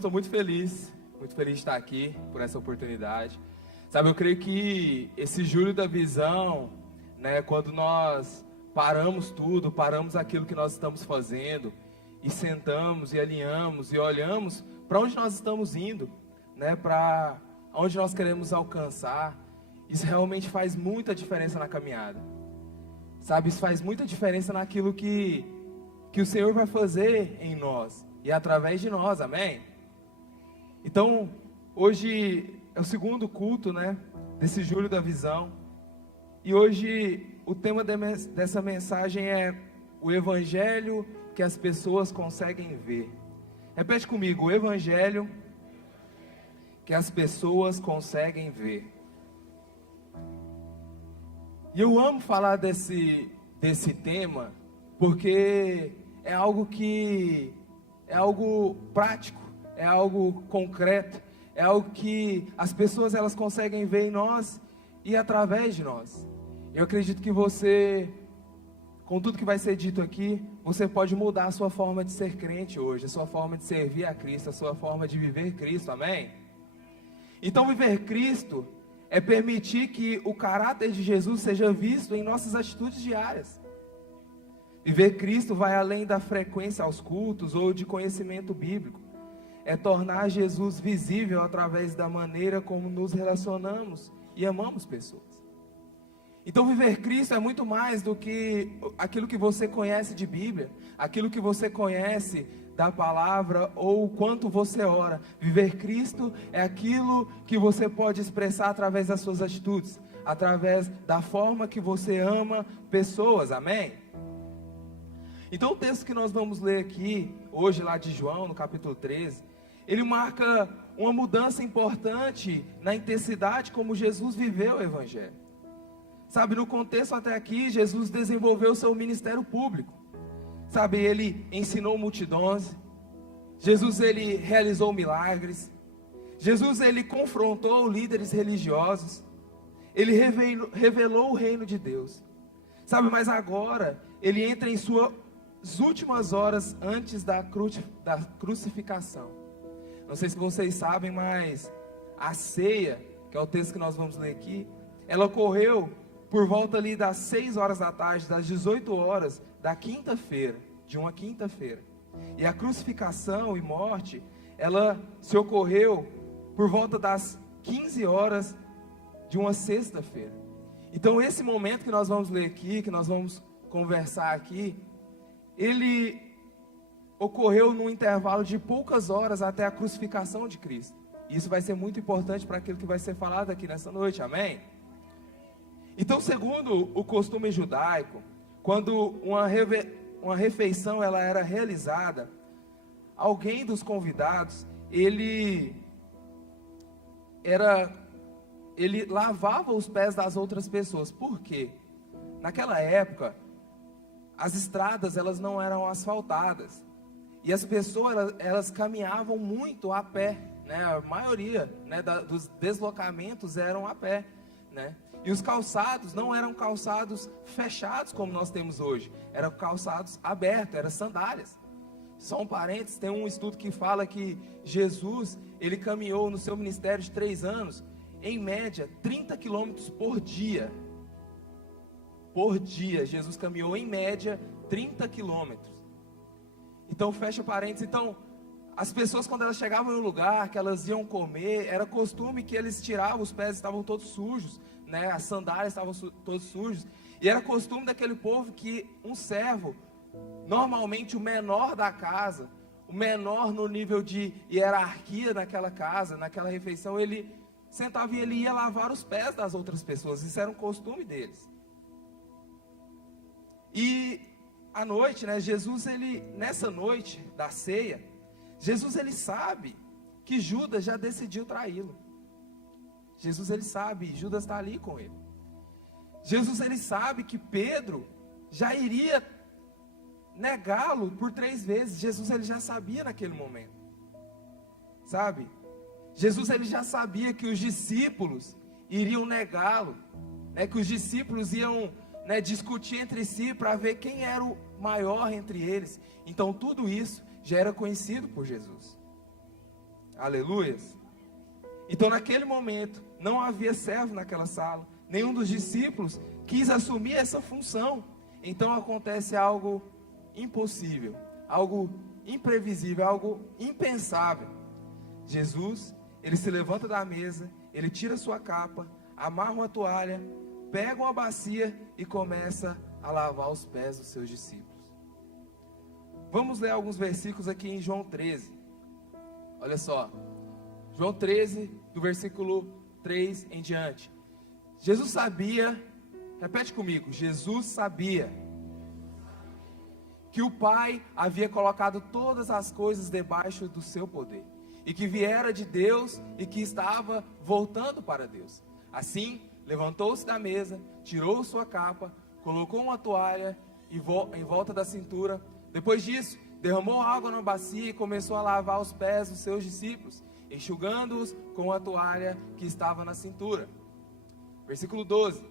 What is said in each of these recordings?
Estou muito feliz de estar aqui por essa oportunidade. Sabe, eu creio que esse Julho da Visão, né, quando nós paramos tudo, paramos aquilo que nós estamos fazendo e sentamos e alinhamos e olhamos para onde nós estamos indo, né, para onde nós queremos alcançar, isso realmente faz muita diferença na caminhada. Sabe, isso faz muita diferença naquilo que o Senhor vai fazer em nós e através de nós, amém? Então, hoje é o segundo culto, né, desse Julho da Visão. E hoje o tema dessa mensagem é o Evangelho que as pessoas conseguem ver. Repete comigo, o Evangelho que as pessoas conseguem ver. E eu amo falar desse tema, porque é algo prático. É algo concreto, é algo que as pessoas elas conseguem ver em nós e através de nós. Eu acredito que você, com tudo que vai ser dito aqui, você pode mudar a sua forma de ser crente hoje, a sua forma de servir a Cristo, a sua forma de viver Cristo, amém? Então viver Cristo é permitir que o caráter de Jesus seja visto em nossas atitudes diárias. Viver Cristo vai além da frequência aos cultos ou de conhecimento bíblico. É tornar Jesus visível através da maneira como nos relacionamos e amamos pessoas. Então viver Cristo é muito mais do que aquilo que você conhece de Bíblia, aquilo que você conhece da palavra ou o quanto você ora. Viver Cristo é aquilo que você pode expressar através das suas atitudes, através da forma que você ama pessoas, amém? Então o texto que nós vamos ler aqui, hoje lá de João, no capítulo 13, ele marca uma mudança importante na intensidade como Jesus viveu o Evangelho. Sabe, no contexto até aqui, Jesus desenvolveu seu ministério público. Sabe, ele ensinou multidões. Jesus, ele realizou milagres. Jesus, ele confrontou líderes religiosos. Ele revelou o reino de Deus. Sabe, mas agora, ele entra em suas últimas horas antes da crucificação. Não sei se vocês sabem, mas a ceia, que é o texto que nós vamos ler aqui, ela ocorreu por volta ali das 6 horas da tarde, das 18 horas da quinta-feira, de uma quinta-feira. E a crucificação e morte, ela se ocorreu por volta das 15 horas de uma sexta-feira. Então esse momento que nós vamos ler aqui, que nós vamos conversar aqui, ele ocorreu num intervalo de poucas horas até a crucificação de Cristo. Isso vai ser muito importante para aquilo que vai ser falado aqui nessa noite, amém? Então, segundo o costume judaico, quando uma refeição ela era realizada, alguém dos convidados, ele lavava os pés das outras pessoas. Por quê? Naquela época, as estradas elas não eram asfaltadas. E as pessoas, elas caminhavam muito a pé, né? A maioria, né, dos deslocamentos eram a pé, né? E os calçados não eram calçados fechados como nós temos hoje. Eram calçados abertos, eram sandálias. Só um parênteses, tem um estudo que fala que Jesus, ele caminhou no seu ministério de 3 anos, em média, 30 quilômetros por dia. Por dia, Jesus caminhou em média 30 quilômetros. Então, fecha parênteses. Então, as pessoas quando elas chegavam no lugar, que elas iam comer, era costume que eles tiravam, os pés estavam todos sujos, né? As sandálias estavam todos sujos. E era costume daquele povo que um servo, normalmente o menor da casa, o menor no nível de hierarquia naquela casa, naquela refeição, ele sentava e ele ia lavar os pés das outras pessoas. Isso era um costume deles. E à noite, né, Jesus, nessa noite da ceia, Jesus, ele sabe que Judas já decidiu traí-lo. Jesus, ele sabe, Judas está ali com ele. Jesus, ele sabe que Pedro já iria negá-lo por 3 vezes. Jesus, ele já sabia naquele momento. Sabe? Jesus, ele já sabia que os discípulos iriam negá-lo, né, que os discípulos iam, né, discutir entre si para ver quem era o maior entre eles. Então tudo isso já era conhecido por Jesus. Aleluias. Então naquele momento, não havia servo naquela sala. Nenhum dos discípulos quis assumir essa função. Então acontece algo impossível, algo imprevisível, algo impensável. Jesus, ele se levanta da mesa, ele tira sua capa, amarra uma toalha, pega uma bacia e começa a lavar os pés dos seus discípulos. Vamos ler alguns versículos aqui em João 13. Olha só, João 13, do versículo 3 em diante. Jesus sabia, repete comigo, Jesus sabia que o Pai havia colocado todas as coisas debaixo do seu poder, e que viera de Deus e que estava voltando para Deus. Assim, levantou-se da mesa, tirou sua capa, colocou uma toalha em volta da cintura. Depois disso, derramou água na bacia e começou a lavar os pés dos seus discípulos, enxugando-os com a toalha que estava na cintura. Versículo 12.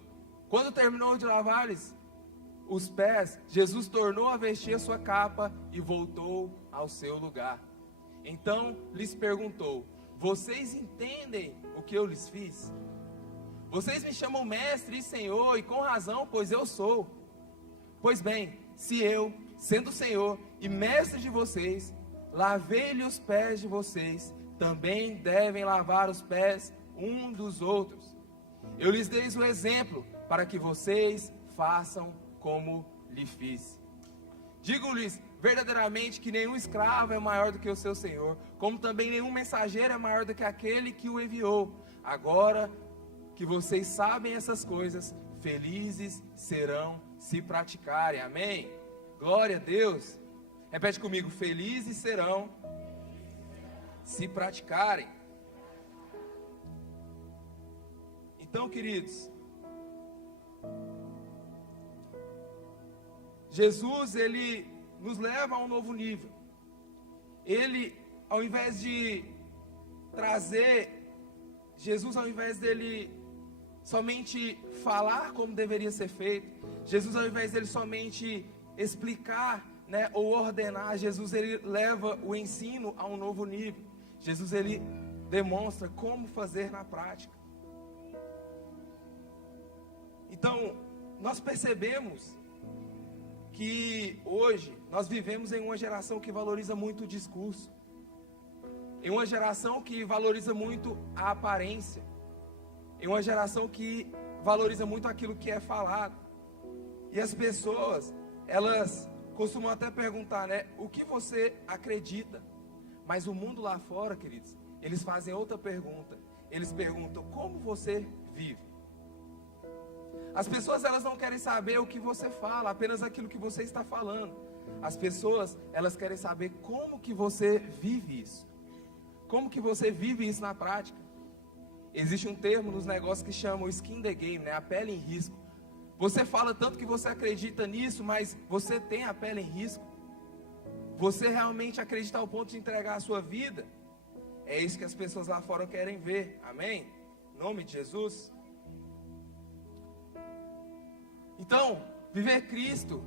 Quando terminou de lavar-lhes os pés, Jesus tornou a vestir a sua capa e voltou ao seu lugar. Então lhes perguntou: vocês entendem o que eu lhes fiz? Vocês me chamam mestre e senhor, e com razão, pois eu sou. Pois bem, se eu, sendo Senhor e mestre de vocês, lavei-lhe os pés de vocês, também devem lavar os pés um dos outros. Eu lhes dei o exemplo para que vocês façam como lhe fiz. Digo-lhes verdadeiramente que nenhum escravo é maior do que o seu senhor, como também nenhum mensageiro é maior do que aquele que o enviou. Agora que vocês sabem essas coisas, felizes serão se praticarem. Amém? Glória a Deus. Repete comigo: felizes serão se praticarem. Então, queridos, Jesus, ele nos leva a um novo nível. Ele, ao invés de trazer, Jesus, ao invés dele somente falar como deveria ser feito, Jesus, ao invés dele somente explicar, ou ordenar, Jesus, ele leva o ensino a um novo nível. Jesus, ele demonstra como fazer na prática. Então, nós percebemos que hoje nós vivemos em uma geração que valoriza muito o discurso, em uma geração que valoriza muito a aparência, em uma geração que valoriza muito aquilo que é falado. E as pessoas, elas costumam até perguntar, o que você acredita? Mas o mundo lá fora, queridos, eles fazem outra pergunta. Eles perguntam: como você vive? As pessoas, elas não querem saber o que você fala, apenas aquilo que você está falando. As pessoas, elas querem saber como que você vive isso. Como que você vive isso na prática. Existe um termo nos negócios que chama o skin in the game, a pele em risco. Você fala tanto que você acredita nisso, mas você tem a pele em risco? Você realmente acredita ao ponto de entregar a sua vida? É isso que as pessoas lá fora querem ver. Amém? Em nome de Jesus. Então, viver Cristo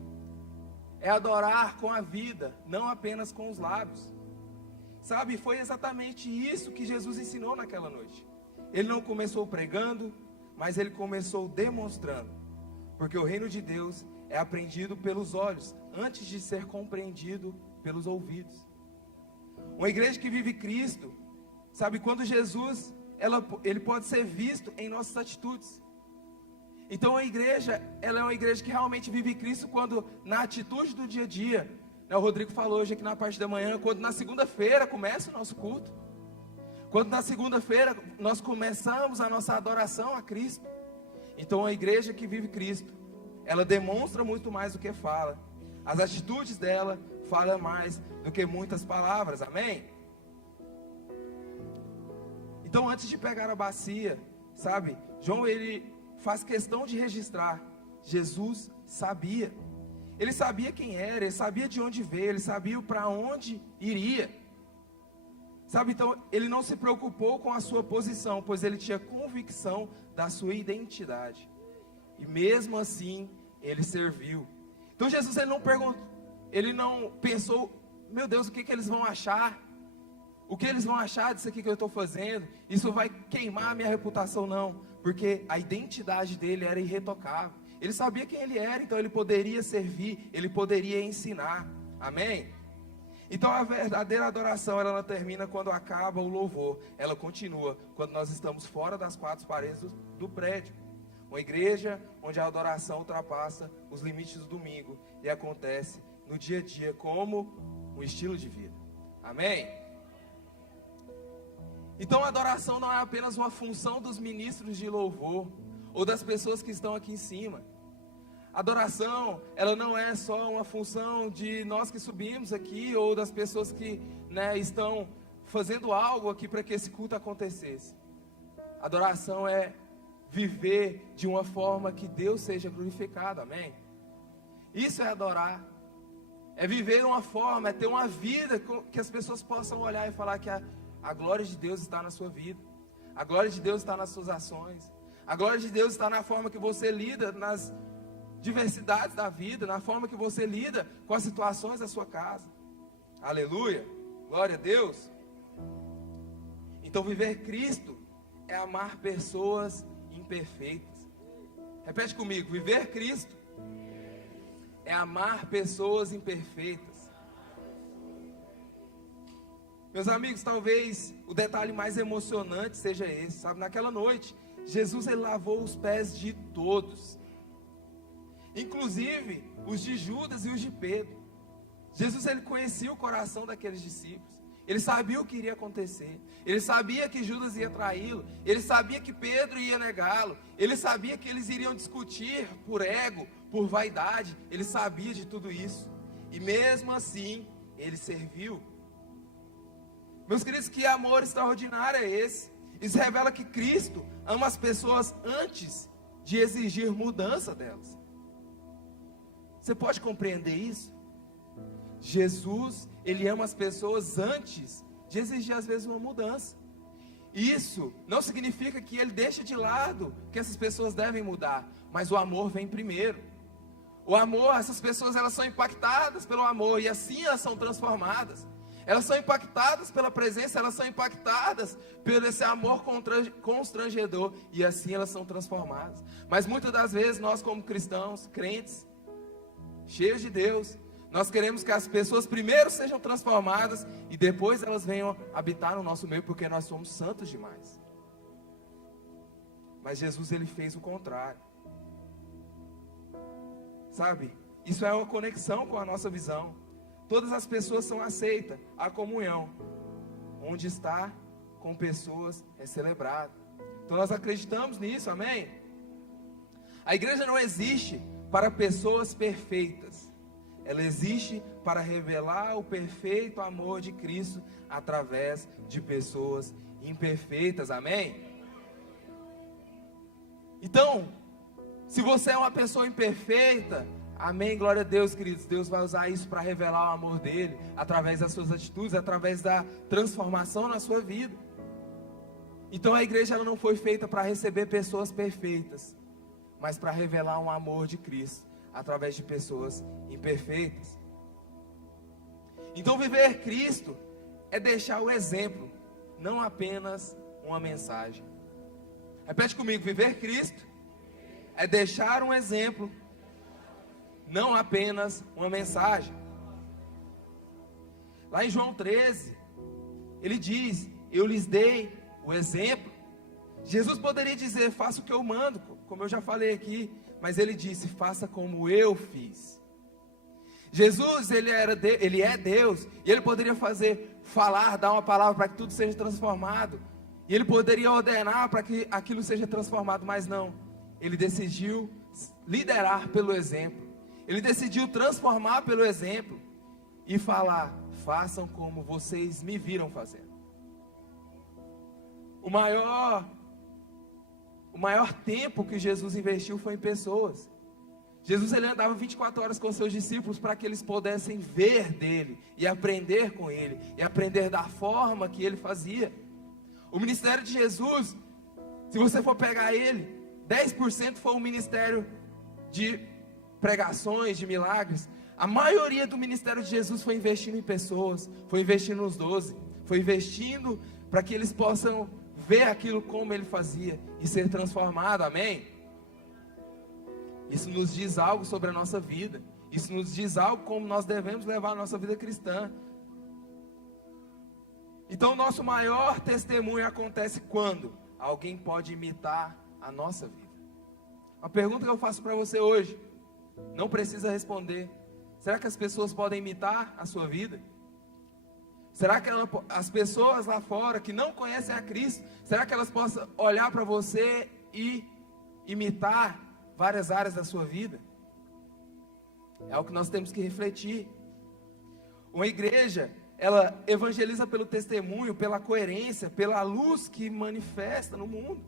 é adorar com a vida, não apenas com os lábios. Sabe, foi exatamente isso que Jesus ensinou naquela noite. Ele não começou pregando, mas ele começou demonstrando. Porque o reino de Deus é aprendido pelos olhos, antes de ser compreendido pelos ouvidos. Uma igreja que vive Cristo, sabe, quando Jesus, ele pode ser visto em nossas atitudes. Então a igreja, ela é uma igreja que realmente vive Cristo quando na atitude do dia a dia, o Rodrigo falou hoje aqui na parte da manhã, quando na segunda-feira começa o nosso culto, quando na segunda-feira nós começamos a nossa adoração a Cristo. Então a igreja que vive Cristo, ela demonstra muito mais do que fala. As atitudes dela falam mais do que muitas palavras, amém? Então antes de pegar a bacia, sabe, João, ele faz questão de registrar: Jesus sabia. Ele sabia quem era, ele sabia de onde veio, ele sabia para onde iria. Sabe, então ele não se preocupou com a sua posição, pois ele tinha convicção da sua identidade. E mesmo assim, ele serviu. Então Jesus, ele não pensou: meu Deus, o que eles vão achar? O que eles vão achar disso aqui que eu estou fazendo? Isso vai queimar a minha reputação? Não, porque a identidade dele era irretocável. Ele sabia quem ele era, então ele poderia servir, ele poderia ensinar. Amém? Então a verdadeira adoração, ela não termina quando acaba o louvor. Ela continua quando nós estamos fora das quatro paredes do prédio. Uma igreja onde a adoração ultrapassa os limites do domingo e acontece no dia a dia como um estilo de vida. Amém? Então a adoração não é apenas uma função dos ministros de louvor ou das pessoas que estão aqui em cima. A adoração, ela não é só uma função de nós que subimos aqui ou das pessoas que, estão fazendo algo aqui para que esse culto acontecesse. A adoração é viver de uma forma que Deus seja glorificado, amém? Isso é adorar. É viver uma forma, é ter uma vida que as pessoas possam olhar e falar que a glória de Deus está na sua vida. A glória de Deus está nas suas ações. A glória de Deus está na forma que você lida nas diversidades da vida, na forma que você lida com as situações da sua casa. Aleluia, glória a Deus. Então viver Cristo é amar pessoas imperfeitas. Repete comigo, viver Cristo é amar pessoas imperfeitas. Meus amigos, talvez o detalhe mais emocionante seja esse, sabe? Naquela noite, Jesus ele lavou os pés de todos, inclusive os de Judas e os de Pedro. Jesus ele conhecia o coração daqueles discípulos. Ele sabia o que iria acontecer. Ele sabia que Judas ia traí-lo. Ele sabia que Pedro ia negá-lo. Ele sabia que eles iriam discutir por ego, por vaidade. Ele sabia de tudo isso. E mesmo assim, ele serviu. Meus queridos, que amor extraordinário é esse? Isso revela que Cristo ama as pessoas antes de exigir mudança delas. Você pode compreender isso? Jesus, ele ama as pessoas antes de exigir às vezes uma mudança. Isso não significa que ele deixa de lado que essas pessoas devem mudar, mas o amor vem primeiro. O amor, essas pessoas elas são impactadas pelo amor e assim elas são transformadas. Elas são impactadas pela presença, elas são impactadas pelo esse amor constrangedor e assim elas são transformadas. Mas muitas das vezes nós como cristãos, crentes, cheios de Deus, nós queremos que as pessoas primeiro sejam transformadas e depois elas venham habitar no nosso meio, porque nós somos santos demais. Mas Jesus ele fez o contrário. Sabe? Isso é uma conexão com a nossa visão. Todas as pessoas são aceitas. A comunhão, onde está com pessoas, é celebrado. Então nós acreditamos nisso, amém? A igreja não existe para pessoas perfeitas. Ela existe para revelar o perfeito amor de Cristo através de pessoas imperfeitas, amém? Então, se você é uma pessoa imperfeita, amém, glória a Deus, queridos, Deus vai usar isso para revelar o amor dele, através das suas atitudes, através da transformação na sua vida. Então a igreja ela não foi feita para receber pessoas perfeitas, mas para revelar um amor de Cristo, através de pessoas imperfeitas. Então viver Cristo é deixar o exemplo, não apenas uma mensagem. Repete comigo, viver Cristo é deixar um exemplo, não apenas uma mensagem. Lá em João 13, ele diz, eu lhes dei o exemplo. Jesus poderia dizer, faça o que eu mando, como eu já falei aqui, mas ele disse, faça como eu fiz. Jesus, ele é Deus, e ele poderia falar, dar uma palavra para que tudo seja transformado, e ele poderia ordenar para que aquilo seja transformado, mas não. Ele decidiu liderar pelo exemplo, ele decidiu transformar pelo exemplo, e falar, façam como vocês me viram fazer. O maior tempo que Jesus investiu foi em pessoas. Jesus ele andava 24 horas com seus discípulos para que eles pudessem ver dele e aprender com ele e aprender da forma que ele fazia. O ministério de Jesus, se você for pegar ele, 10% foi um ministério de pregações, de milagres. A maioria do ministério de Jesus foi investindo em pessoas, foi investindo nos 12, foi investindo para que eles possam ver aquilo como ele fazia e ser transformado, amém? Isso nos diz algo sobre a nossa vida, isso nos diz algo como nós devemos levar a nossa vida cristã. Então o nosso maior testemunho acontece quando alguém pode imitar a nossa vida. Uma pergunta que eu faço para você hoje, não precisa responder: será que as pessoas podem imitar a sua vida? Será que as pessoas lá fora que não conhecem a Cristo, será que elas possam olhar para você e imitar várias áreas da sua vida? É algo que nós temos que refletir. Uma igreja, ela evangeliza pelo testemunho, pela coerência, pela luz que manifesta no mundo.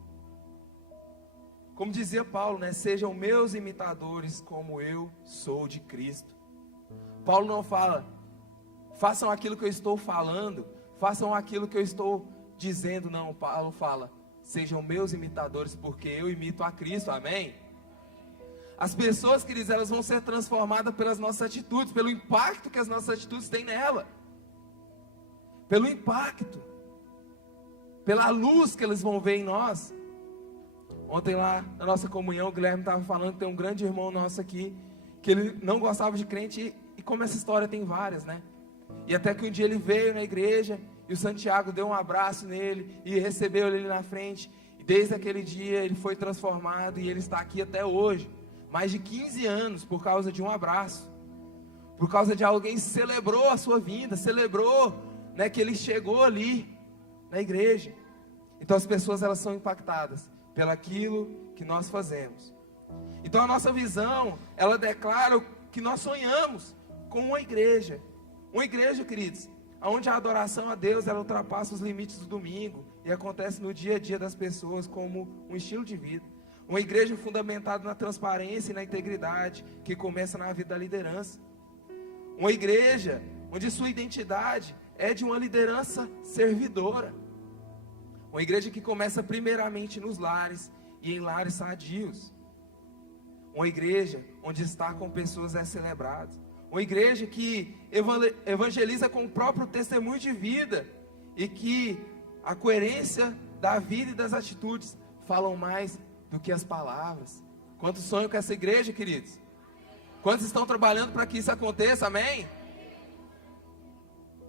Como dizia Paulo, né? Sejam meus imitadores como eu sou de Cristo. Paulo não fala, façam aquilo que eu estou falando, façam aquilo que eu estou dizendo. Não, Paulo fala, sejam meus imitadores porque eu imito a Cristo, amém? As pessoas, queridos, elas vão ser transformadas pelas nossas atitudes, pelo impacto que as nossas atitudes têm nela. Pelo impacto, pela luz que eles vão ver em nós. Ontem lá na nossa comunhão, o Guilherme estava falando que tem um grande irmão nosso aqui, que ele não gostava de crente, e como essa história tem várias, né? E até que um dia ele veio na igreja, e o Santiago deu um abraço nele, e recebeu ele na frente, e desde aquele dia ele foi transformado, e ele está aqui até hoje, mais de 15 anos, por causa de um abraço, por causa de alguém que celebrou a sua vinda, celebrou, né, que ele chegou ali, na igreja. Então as pessoas, elas são impactadas pelaquilo que nós fazemos. Então a nossa visão, ela declara que nós sonhamos com uma igreja, queridos, onde a adoração a Deus, ela ultrapassa os limites do domingo e acontece no dia a dia das pessoas como um estilo de vida. Uma igreja fundamentada na transparência e na integridade, que começa na vida da liderança. Uma igreja onde sua identidade é de uma liderança servidora. Uma igreja que começa primeiramente nos lares e em lares sadios. Uma igreja onde estar com pessoas é celebrado. Uma igreja que evangeliza com o próprio testemunho de vida e que a coerência da vida e das atitudes falam mais do que as palavras. Quantos sonham com essa igreja, queridos? Quantos estão trabalhando para que isso aconteça, amém?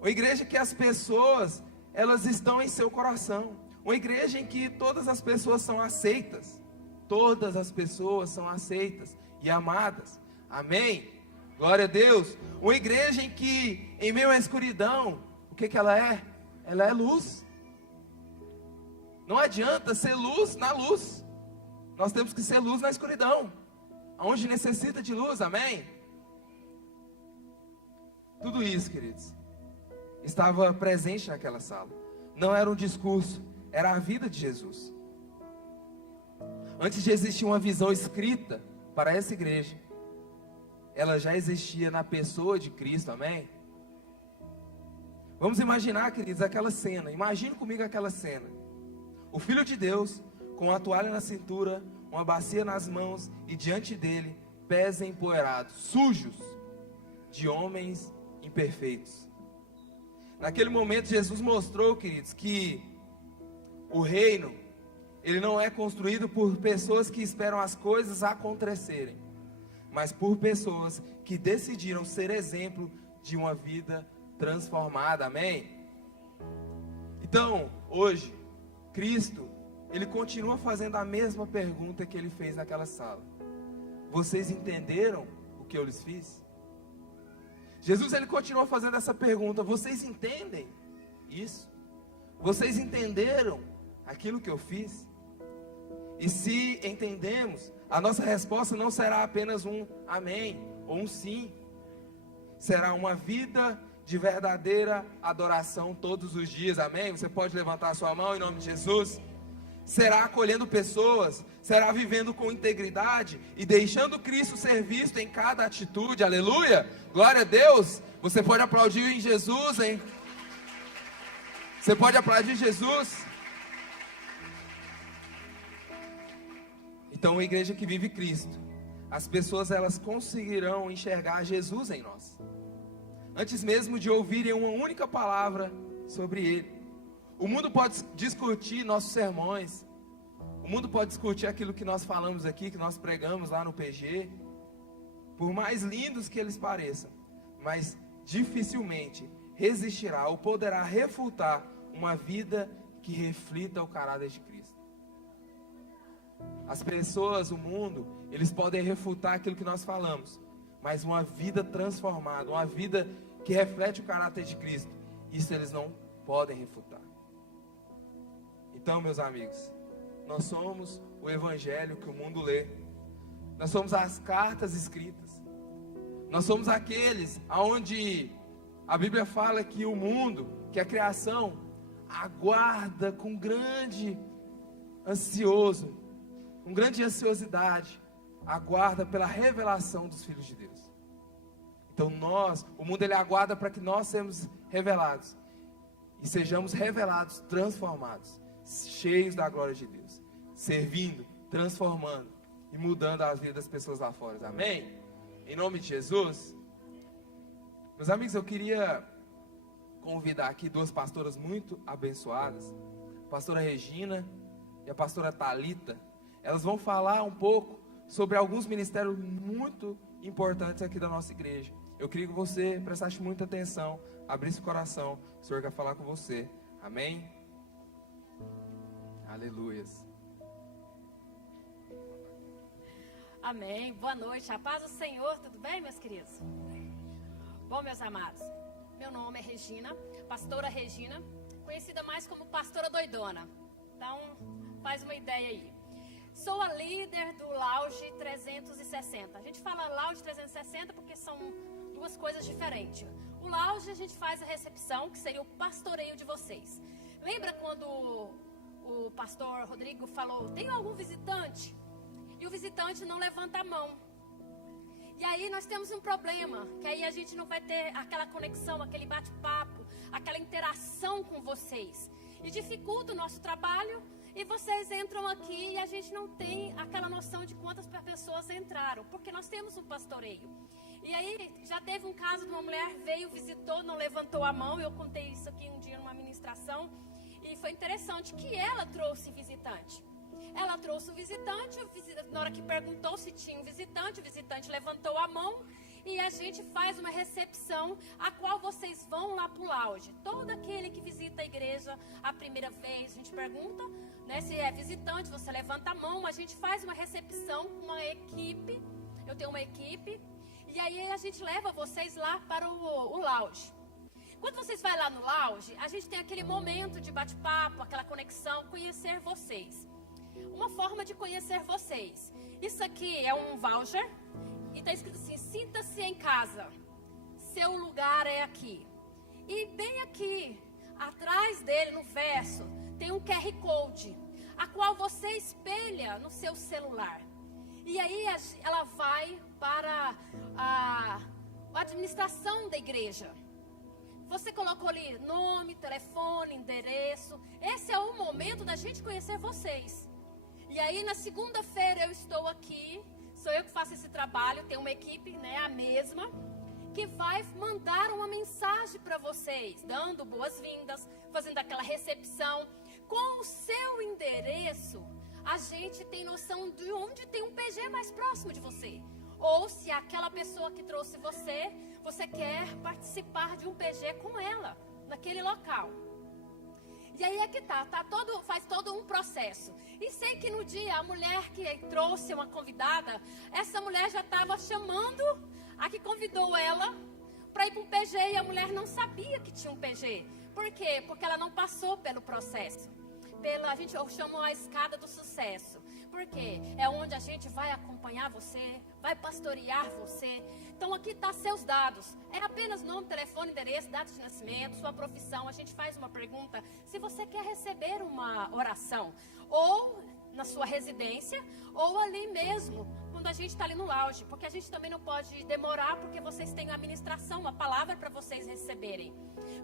Uma igreja que as pessoas, elas estão em seu coração. Uma igreja em que todas as pessoas são aceitas. Todas as pessoas são aceitas e amadas. Amém? Glória a Deus. Uma igreja em que, em meio à escuridão, o que ela é? Ela é luz. Não adianta ser luz na luz. Nós temos que ser luz na escuridão. Onde necessita de luz, amém? Tudo isso, queridos, estava presente naquela sala. Não era um discurso, era a vida de Jesus. Antes de existir uma visão escrita para essa igreja, ela já existia na pessoa de Cristo, amém? Vamos imaginar, queridos, aquela cena. Imagine comigo aquela cena. O Filho de Deus, com a toalha na cintura, uma bacia nas mãos, e diante dele, pés empoeirados, sujos, de homens imperfeitos. Naquele momento, Jesus mostrou, queridos, que o reino, ele não é construído por pessoas que esperam as coisas acontecerem, mas por pessoas que decidiram ser exemplo de uma vida transformada, amém? Então, hoje, Cristo, ele continua fazendo a mesma pergunta que ele fez naquela sala. Vocês entenderam o que eu lhes fiz? Jesus, ele continua fazendo essa pergunta. Vocês entendem isso? Vocês entenderam aquilo que eu fiz? E se entendemos, a nossa resposta não será apenas um amém ou um sim. Será uma vida de verdadeira adoração todos os dias, amém? Você pode levantar a sua mão em nome de Jesus? Será acolhendo pessoas, será vivendo com integridade e deixando Cristo ser visto em cada atitude, aleluia, glória a Deus. Você pode aplaudir em Jesus, hein? Você pode aplaudir Jesus. Então, uma igreja que vive Cristo, as pessoas, elas conseguirão enxergar Jesus em nós. Antes mesmo de ouvirem uma única palavra sobre ele. O mundo pode discutir nossos sermões. O mundo pode discutir aquilo que nós falamos aqui, que nós pregamos lá no PG. Por mais lindos que eles pareçam, mas dificilmente resistirá ou poderá refutar uma vida que reflita o caráter de Cristo. As pessoas, o mundo, eles podem refutar aquilo que nós falamos, mas uma vida transformada, uma vida que reflete o caráter de Cristo, isso eles não podem refutar. Então, meus amigos, nós somos o evangelho que o mundo lê. Nós somos as cartas escritas. Nós somos aqueles aonde a Bíblia fala que o mundo, que a criação, aguarda com grande ansiosidade, aguarda pela revelação dos filhos de Deus. Então o mundo ele aguarda para que nós sejamos revelados. E sejamos revelados, transformados, cheios da glória de Deus. Servindo, transformando e mudando a vida das pessoas lá fora. Amém? Em nome de Jesus. Meus amigos, eu queria convidar aqui duas pastoras muito abençoadas, a pastora Regina e a pastora Thalita. Elas vão falar um pouco sobre alguns ministérios muito importantes aqui da nossa igreja. Eu queria que você prestasse muita atenção, abrisse o coração, o Senhor quer falar com você. Amém? Aleluias. Amém. Boa noite. A paz do Senhor. Tudo bem, meus queridos? Bom, meus amados, meu nome é Regina, pastora Regina, conhecida mais como pastora doidona. Então, faz uma ideia aí. Sou a líder do Lounge 360. A gente fala Lounge 360 porque são duas coisas diferentes. O Lounge a gente faz a recepção, que seria o pastoreio de vocês. Lembra quando o pastor Rodrigo falou, tem algum visitante? E o visitante não levanta a mão. E aí nós temos um problema, que aí a gente não vai ter aquela conexão, aquele bate-papo, aquela interação com vocês. E dificulta o nosso trabalho, e vocês entram aqui e a gente não tem aquela noção de quantas pessoas entraram, porque nós temos um pastoreio. E aí já teve um caso de uma mulher, veio, visitou, não levantou a mão, eu contei isso aqui um dia numa ministração, e foi interessante que ela trouxe visitante. Ela trouxe o visitante, na hora que perguntou se tinha um visitante, o visitante levantou a mão e a gente faz uma recepção a qual vocês vão lá pro lounge. Todo aquele que visita a igreja a primeira vez, a gente pergunta, né, se é visitante, você levanta a mão, a gente faz uma recepção com uma equipe, eu tenho uma equipe, e aí a gente leva vocês lá para o lounge. Quando vocês vão lá no lounge, a gente tem aquele momento de bate-papo, aquela conexão, conhecer vocês. Uma forma de conhecer vocês. Isso aqui é um voucher e está escrito assim, sinta-se em casa. Seu lugar é aqui. E bem aqui, atrás dele, no verso, tem um QR Code, a qual você espelha no seu celular. E aí ela vai para a administração da igreja. Você colocou ali nome, telefone, endereço. Esse é o momento da gente conhecer vocês. E aí na segunda-feira eu estou aqui, sou eu que faço esse trabalho, tem uma equipe, né, a mesma, que vai mandar uma mensagem para vocês, dando boas-vindas, fazendo aquela recepção. Com o seu endereço, a gente tem noção de onde tem um PG mais próximo de você. Ou se aquela pessoa que trouxe você quer participar de um PG com ela, naquele local. E aí é que faz todo um processo. E sei que no dia a mulher que trouxe uma convidada, essa mulher já estava chamando a que convidou ela para ir para um PG e a mulher não sabia que tinha um PG. Por quê? Porque ela não passou pelo processo. Eu chamo a escada do sucesso. Porque é onde a gente vai acompanhar você, vai pastorear você. Então aqui está seus dados. É apenas nome, telefone, endereço, data de nascimento, sua profissão. A gente faz uma pergunta se você quer receber uma oração. Ou na sua residência, ou ali mesmo, quando a gente está ali no auge, porque a gente também não pode demorar, porque vocês têm a ministração, uma palavra para vocês receberem.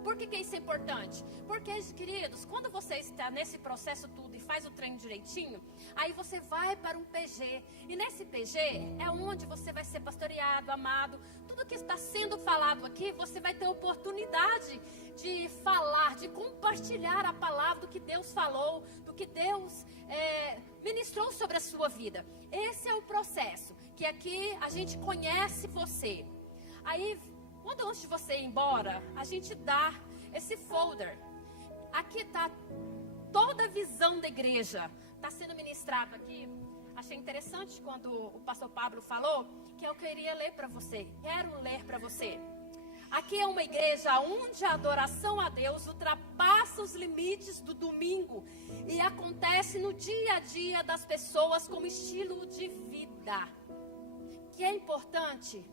Por que isso é importante? Porque, queridos, quando você está nesse processo tudo e faz o treino direitinho, aí você vai para um PG, e nesse PG é onde você vai ser pastoreado, amado. Tudo que está sendo falado aqui, você vai ter oportunidade de falar, de compartilhar a palavra do que Deus falou, do que Deus ministrou sobre a sua vida. Esse é o processo, que aqui a gente conhece você. Aí, quando antes de você ir embora, a gente dá esse folder. Aqui está toda a visão da igreja, está sendo ministrado aqui. Achei interessante quando o pastor Pablo falou, que eu queria ler para você. Quero ler para você. Aqui é uma igreja onde a adoração a Deus ultrapassa os limites do domingo e acontece no dia a dia das pessoas como estilo de vida. Que é importante.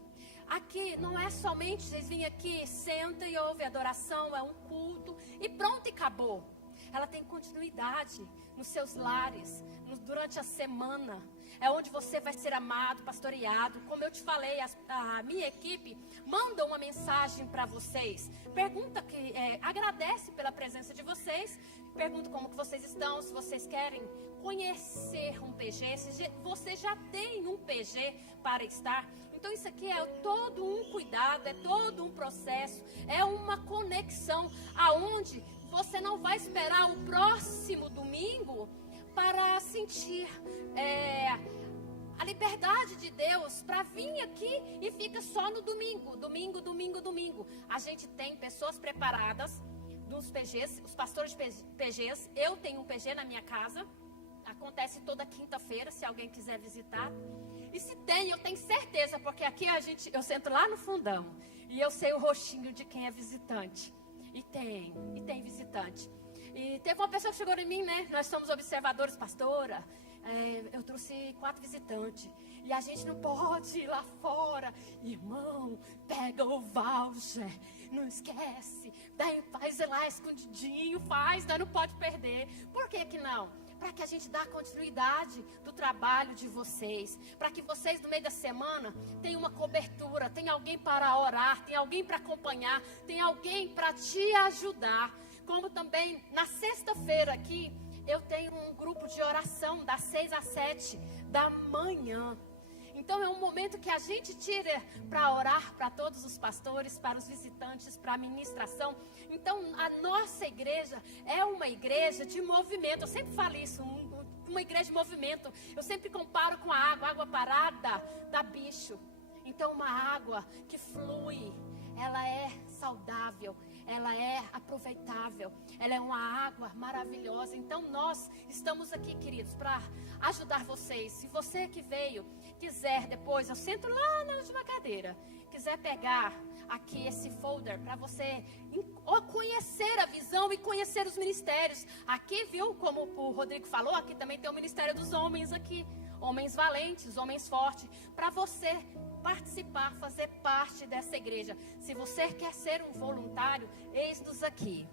Aqui não é somente vocês virem aqui, senta e ouve adoração, é um culto e pronto e acabou. Ela tem continuidade nos seus lares, durante a semana. É onde você vai ser amado, pastoreado. Como eu te falei, a minha equipe manda uma mensagem para vocês. Pergunta agradece pela presença de vocês. Pergunta como que vocês estão, se vocês querem conhecer um PG, se você já tem um PG para estar. Então isso aqui é todo um cuidado, é todo um processo, é uma conexão aonde você não vai esperar o próximo domingo para sentir a liberdade de Deus para vir aqui e fica só no domingo. Domingo. A gente tem pessoas preparadas nos PGs, os pastores de PGs. Eu tenho um PG na minha casa. Acontece toda quinta-feira, se alguém quiser visitar. E se tem, eu tenho certeza, porque aqui eu sento lá no fundão e eu sei o rostinho de quem é visitante. E tem visitante. E teve uma pessoa que chegou em mim, né? Nós somos observadores, pastora. Eu trouxe 4 visitantes. E a gente não pode ir lá fora. Irmão, pega o voucher. Não esquece. Faz lá escondidinho, faz. Nós não pode perder. Por que que não? Para que a gente dê continuidade do trabalho de vocês. Para que vocês, no meio da semana, tenham uma cobertura. Tem alguém para orar. Tem alguém para acompanhar. Tem alguém para te ajudar. Como também, na sexta-feira aqui, eu tenho um grupo de oração das 6 às 7 da manhã. Então, é um momento que a gente tira para orar para todos os pastores, para os visitantes, para a ministração. Então, a nossa igreja é uma igreja de movimento. Eu sempre falo isso, uma igreja de movimento. Eu sempre comparo com a água parada dá bicho. Então, uma água que flui, ela é saudável, ela é aproveitável, ela é uma água maravilhosa. Então nós estamos aqui, queridos, para ajudar vocês. Se você que veio, quiser depois, eu sento lá na última cadeira, quiser pegar aqui esse folder para você conhecer a visão e conhecer os ministérios. Aqui, viu, como o Rodrigo falou, aqui também tem o Ministério dos Homens aqui. Homens valentes, homens fortes, para você participar, fazer parte dessa igreja. Se você quer ser um voluntário, eis-nos aqui.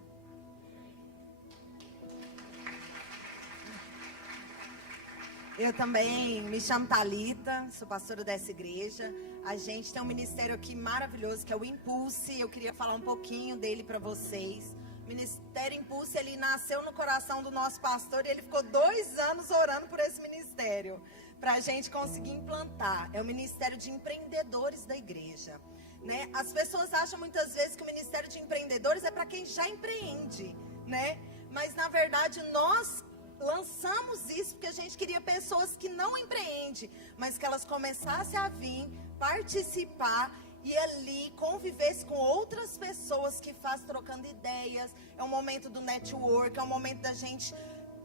Eu também me chamo Thalita, sou pastora dessa igreja. A gente tem um ministério aqui maravilhoso, que é o Impulse. Eu queria falar um pouquinho dele para vocês. O Ministério Impulse, ele nasceu no coração do nosso pastor e ele ficou 2 anos orando por esse ministério, para a gente conseguir implantar. É o Ministério de Empreendedores da igreja, né? As pessoas acham muitas vezes que o Ministério de Empreendedores é para quem já empreende, né? Mas na verdade nós lançamos isso porque a gente queria pessoas que não empreendem, mas que elas começassem a vir, participar e ali convivesse com outras pessoas que faz trocando ideias. É um momento do network, é um momento da gente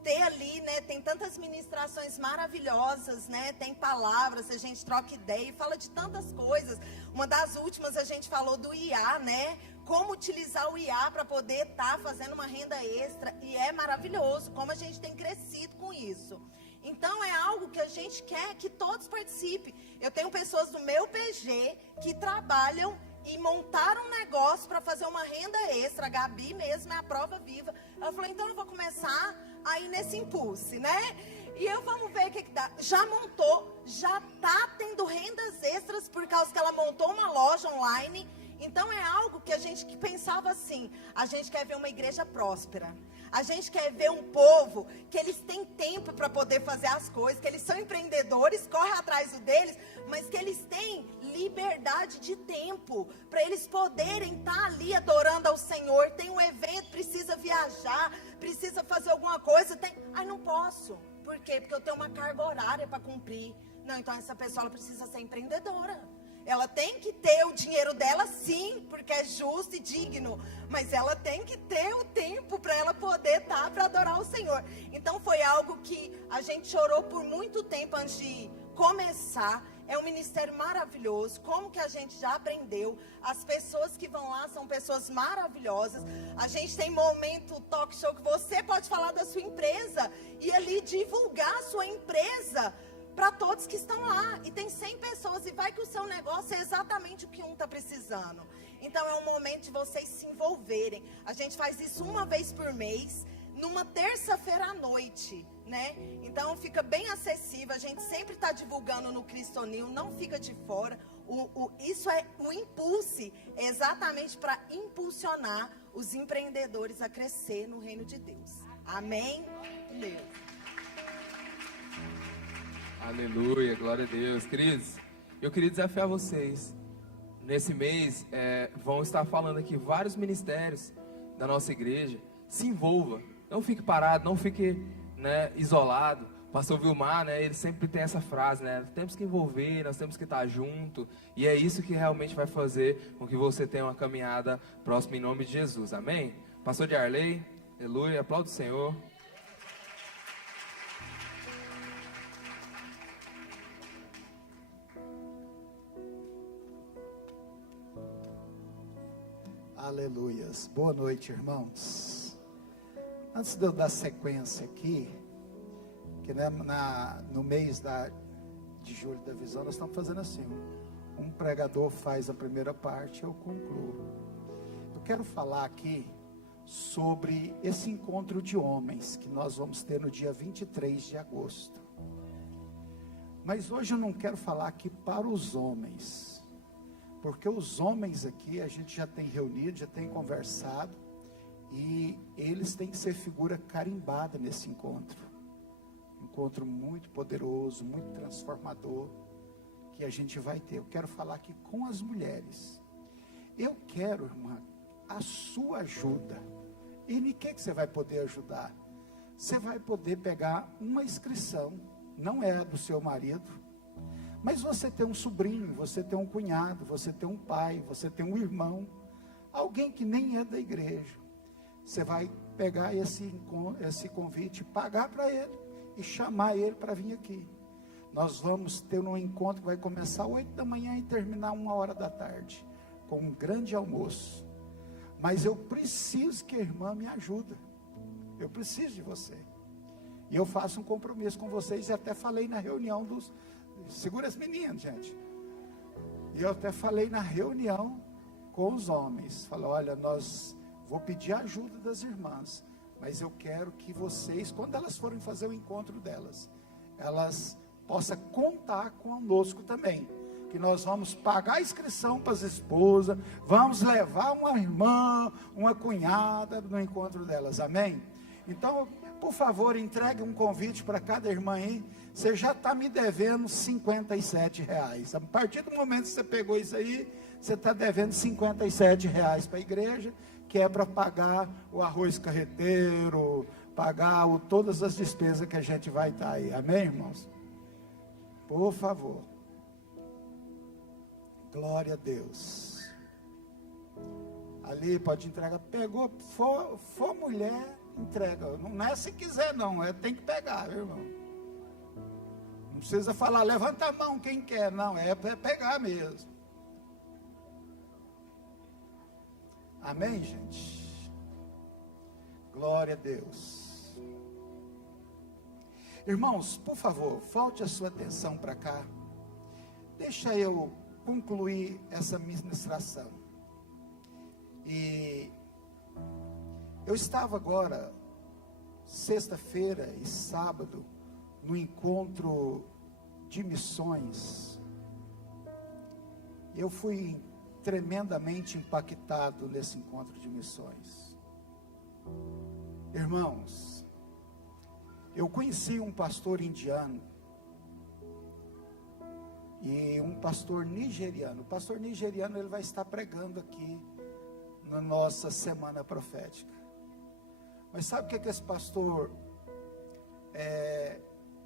ter ali, né, tem tantas ministrações maravilhosas, né, tem palavras, a gente troca ideia e fala de tantas coisas. Uma das últimas a gente falou do IA, né, como utilizar o IA para poder estar fazendo uma renda extra, e é maravilhoso como a gente tem crescido com isso. Então é algo que a gente quer que todos participem. Eu tenho pessoas do meu PG que trabalham e montaram um negócio para fazer uma renda extra. A Gabi mesmo é a prova viva. Ela falou, então eu vou começar aí nesse Impulse, né? E eu vamos ver o que dá. Já montou, já tá tendo rendas extras por causa que ela montou uma loja online. Então é algo que a gente que pensava assim, a gente quer ver uma igreja próspera. A gente quer ver um povo que eles têm tempo para poder fazer as coisas, que eles são empreendedores, correm atrás do deles, mas que eles têm liberdade de tempo para eles poderem estar ali adorando ao Senhor. Tem um evento, precisa viajar, precisa fazer alguma coisa, ai, não posso. Por quê? Porque eu tenho uma carga horária para cumprir. Não, então essa pessoa ela precisa ser empreendedora. Ela tem que ter o dinheiro dela, sim, porque é justo e digno. Mas ela tem que ter o tempo para ela poder estar para adorar o Senhor. Então foi algo que a gente chorou por muito tempo antes de começar. É um ministério maravilhoso. Como que a gente já aprendeu. As pessoas que vão lá são pessoas maravilhosas. A gente tem momento talk show que você pode falar da sua empresa e ali divulgar a sua empresa para todos que estão lá. E tem 100 pessoas. E vai que o seu negócio é exatamente o que um está precisando. Então é um momento de vocês se envolverem. A gente faz isso uma vez por mês, numa terça-feira à noite, né? Então fica bem acessível. A gente sempre está divulgando no Cristonil, não fica de fora. Isso é o Impulse, é exatamente para impulsionar os empreendedores a crescer no reino de Deus. Amém? Deus. Aleluia, glória a Deus. Queridos, eu queria desafiar vocês. Nesse mês, vão estar falando aqui vários ministérios da nossa igreja. Se envolva, não fique parado, não fique, isolado. O pastor Vilmar, ele sempre tem essa frase, temos que envolver, nós temos que estar junto. E é isso que realmente vai fazer com que você tenha uma caminhada próxima em nome de Jesus, amém? Pastor de Arley, aleluia, aplauda o Senhor. Aleluias. Boa noite, irmãos. Antes de eu dar sequência aqui, que no mês de julho da visão, nós estamos fazendo assim, um pregador faz a primeira parte, eu concluo. Eu quero falar aqui sobre esse encontro de homens, que nós vamos ter no dia 23 de agosto. Mas hoje eu não quero falar aqui para os homens, porque os homens aqui a gente já tem reunido, já tem conversado, e eles têm que ser figura carimbada nesse encontro. Encontro muito poderoso, muito transformador, que a gente vai ter. Eu quero falar aqui com as mulheres. Eu quero, irmã, a sua ajuda. E em que você vai poder ajudar? Você vai poder pegar uma inscrição, não é do seu marido, mas você tem um sobrinho, você tem um cunhado, você tem um pai, você tem um irmão, alguém que nem é da igreja. Você vai pegar esse convite, pagar para ele e chamar ele para vir aqui. Nós vamos ter um encontro que vai começar às 8 da manhã e terminar 1h da tarde, com um grande almoço. Mas eu preciso que a irmã me ajude. Eu preciso de você. E eu faço um compromisso com vocês, e até falei na reunião dos... Segura as meninas, gente. E eu até falei na reunião com os homens. Falei, olha, vou pedir a ajuda das irmãs, mas eu quero que vocês, quando elas forem fazer o encontro delas, elas possam contar conosco também. Que nós vamos pagar a inscrição para as esposas, vamos levar uma irmã, uma cunhada no encontro delas, amém? Então, por favor, entregue um convite para cada irmã aí. Você já está me devendo R$57. A partir do momento que você pegou isso aí, você está devendo R$57 para a igreja, que é para pagar o arroz carreteiro, pagar todas as despesas que a gente vai estar aí. Amém, irmãos? Por favor. Glória a Deus. Ali pode entregar. Pegou, for mulher, entrega. Não é se quiser não, tem que pegar, viu, irmão? Não precisa falar, levanta a mão quem quer, não, é pegar mesmo. Amém, gente? Glória a Deus. Irmãos, por favor, volte a sua atenção para cá. Deixa eu concluir essa ministração. E eu estava agora, sexta-feira e sábado, no encontro de missões. Eu fui tremendamente impactado nesse encontro de missões. Irmãos, eu conheci um pastor indiano e um pastor nigeriano. O pastor nigeriano, ele vai estar pregando aqui na nossa semana profética. Mas sabe o que esse pastor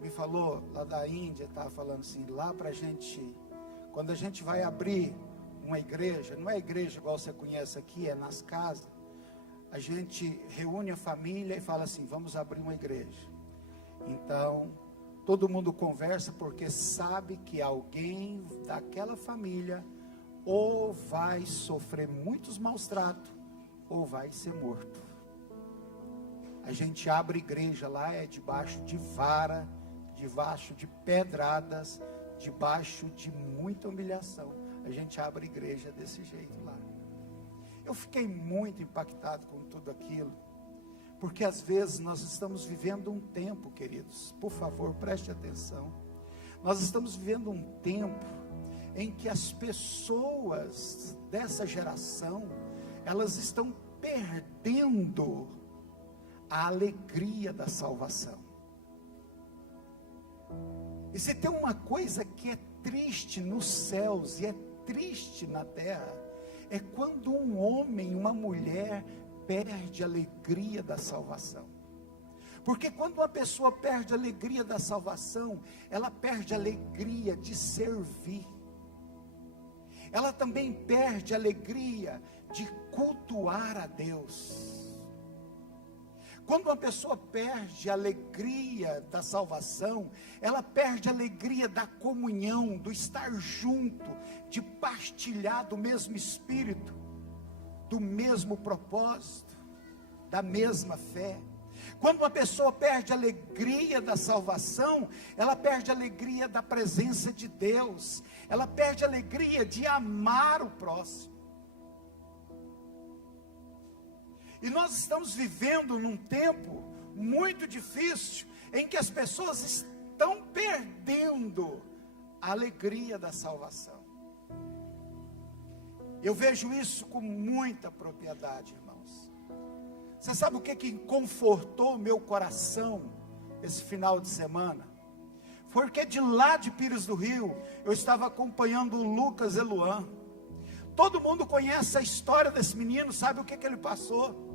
me falou lá da Índia? Estava falando assim, lá para a gente, quando a gente vai abrir uma igreja, não é igreja igual você conhece aqui, é nas casas, a gente reúne a família e fala assim, vamos abrir uma igreja. Então, todo mundo conversa porque sabe que alguém daquela família ou vai sofrer muitos maus tratos, ou vai ser morto. A gente abre igreja lá, é debaixo de vara, debaixo de pedradas, debaixo de muita humilhação. A gente abre igreja desse jeito lá. Eu fiquei muito impactado com tudo aquilo, porque às vezes nós estamos vivendo um tempo, queridos, por favor, preste atenção. Nós estamos vivendo um tempo em que as pessoas dessa geração, elas estão perdendo a alegria da salvação. E se tem uma coisa que é triste nos céus e é triste na terra, é quando um homem, uma mulher perde a alegria da salvação. Porque quando uma pessoa perde a alegria da salvação, ela perde a alegria de servir. Ela também perde a alegria de cultuar a Deus. Quando uma pessoa perde a alegria da salvação, ela perde a alegria da comunhão, do estar junto, de partilhar do mesmo espírito, do mesmo propósito, da mesma fé. Quando uma pessoa perde a alegria da salvação, ela perde a alegria da presença de Deus, ela perde a alegria de amar o próximo. E nós estamos vivendo num tempo muito difícil, em que as pessoas estão perdendo a alegria da salvação. Eu vejo isso com muita propriedade, irmãos. Você sabe o que confortou meu coração esse final de semana? Porque de lá de Pires do Rio, eu estava acompanhando o Lucas Eluan. Todo mundo conhece a história desse menino, sabe o que ele passou.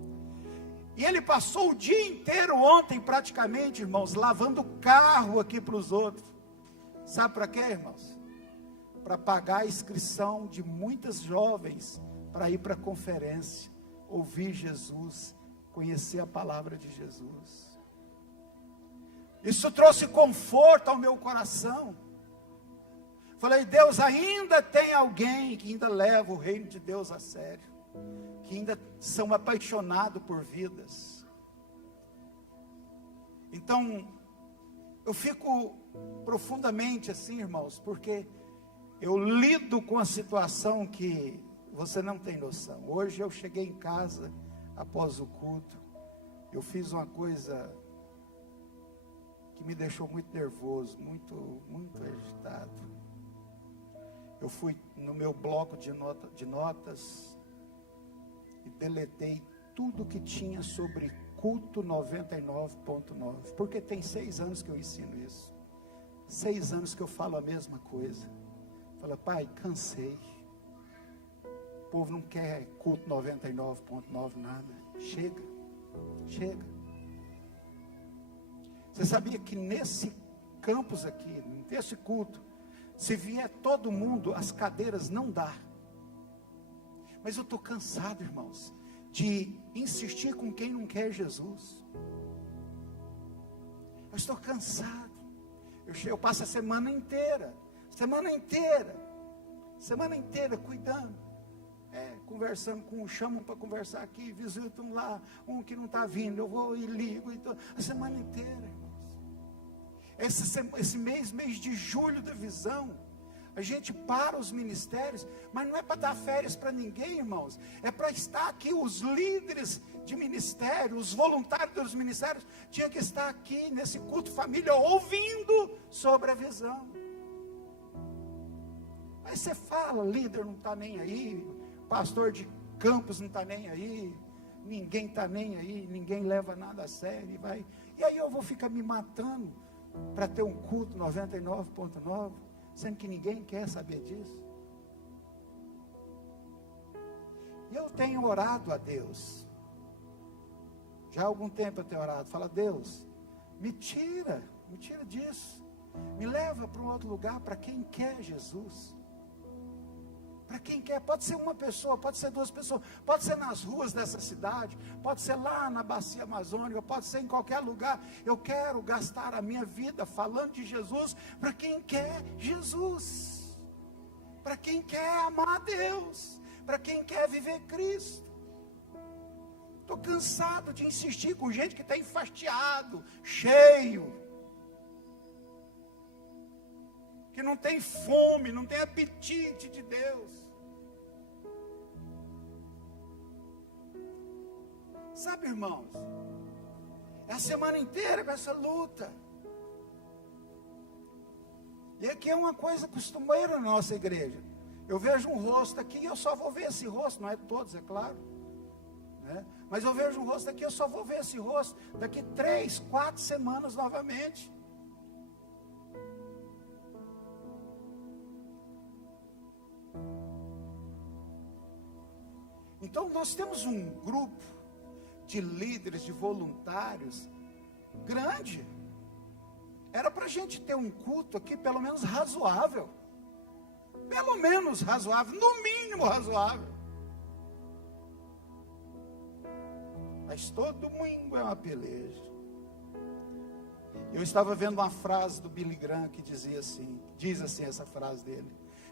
E ele passou o dia inteiro ontem, praticamente, irmãos, lavando carro aqui para os outros. Sabe para quê, irmãos? Para pagar a inscrição de muitas jovens para ir para a conferência, ouvir Jesus, conhecer a palavra de Jesus. Isso trouxe conforto ao meu coração. Falei, Deus, ainda tem alguém que ainda leva o reino de Deus a sério, que ainda são apaixonados por vidas. Então, eu fico profundamente assim, irmãos, porque eu lido com a situação que você não tem noção. Hoje eu cheguei em casa, após o culto, eu fiz uma coisa que me deixou muito nervoso, muito agitado. Eu fui no meu bloco de notas e deletei tudo que tinha sobre culto 99.9, porque tem 6 anos que eu ensino isso, 6 anos que eu falo a mesma coisa. Fala, pai, cansei, o povo não quer culto 99.9 nada, chega. Você sabia que nesse campus aqui, nesse culto, se vier todo mundo, as cadeiras não dá. Mas eu estou cansado, irmãos, de insistir com quem não quer Jesus. Eu estou cansado. Eu passo a semana inteira cuidando. Conversando com um, chamam para conversar aqui, visitam lá, um que não está vindo, eu vou e ligo. Então, a semana inteira, irmãos. Esse mês de julho da visão, a gente para os ministérios, mas não é para dar férias para ninguém, irmãos. É para estar aqui os líderes de ministério, os voluntários dos ministérios, tinham que estar aqui nesse culto família, ouvindo sobre a visão. Aí você fala, líder não está nem aí, pastor de campus não está nem aí, ninguém está nem aí, ninguém leva nada a sério, e aí eu vou ficar me matando para ter um culto 99.9, sendo que ninguém quer saber disso. E eu tenho orado a Deus, já há algum tempo eu tenho orado, fala, Deus, me tira disso, me leva para um outro lugar, para quem quer Jesus, para quem quer, pode ser uma pessoa, pode ser duas pessoas, pode ser nas ruas dessa cidade, pode ser lá na bacia amazônica, pode ser em qualquer lugar. Eu quero gastar a minha vida falando de Jesus para quem quer Jesus, para quem quer amar a Deus, para quem quer viver Cristo. Estou cansado de insistir com gente que está enfastiado, cheio, que não tem fome, não tem apetite de Deus. Sabe, irmãos, é a semana inteira com essa luta. E aqui é uma coisa costumeira na nossa igreja. Eu vejo um rosto aqui e eu só vou ver esse rosto, não é todos, é claro, né? Mas eu vejo um rosto aqui, eu só vou ver esse rosto daqui 3, 4 semanas novamente. Então nós temos um grupo de líderes, de voluntários grande. Era para a gente ter um culto aqui pelo menos razoável. Pelo menos razoável, no mínimo razoável. Mas todo domingo é uma peleja. Eu estava vendo uma frase do Billy Graham que diz assim essa frase dele: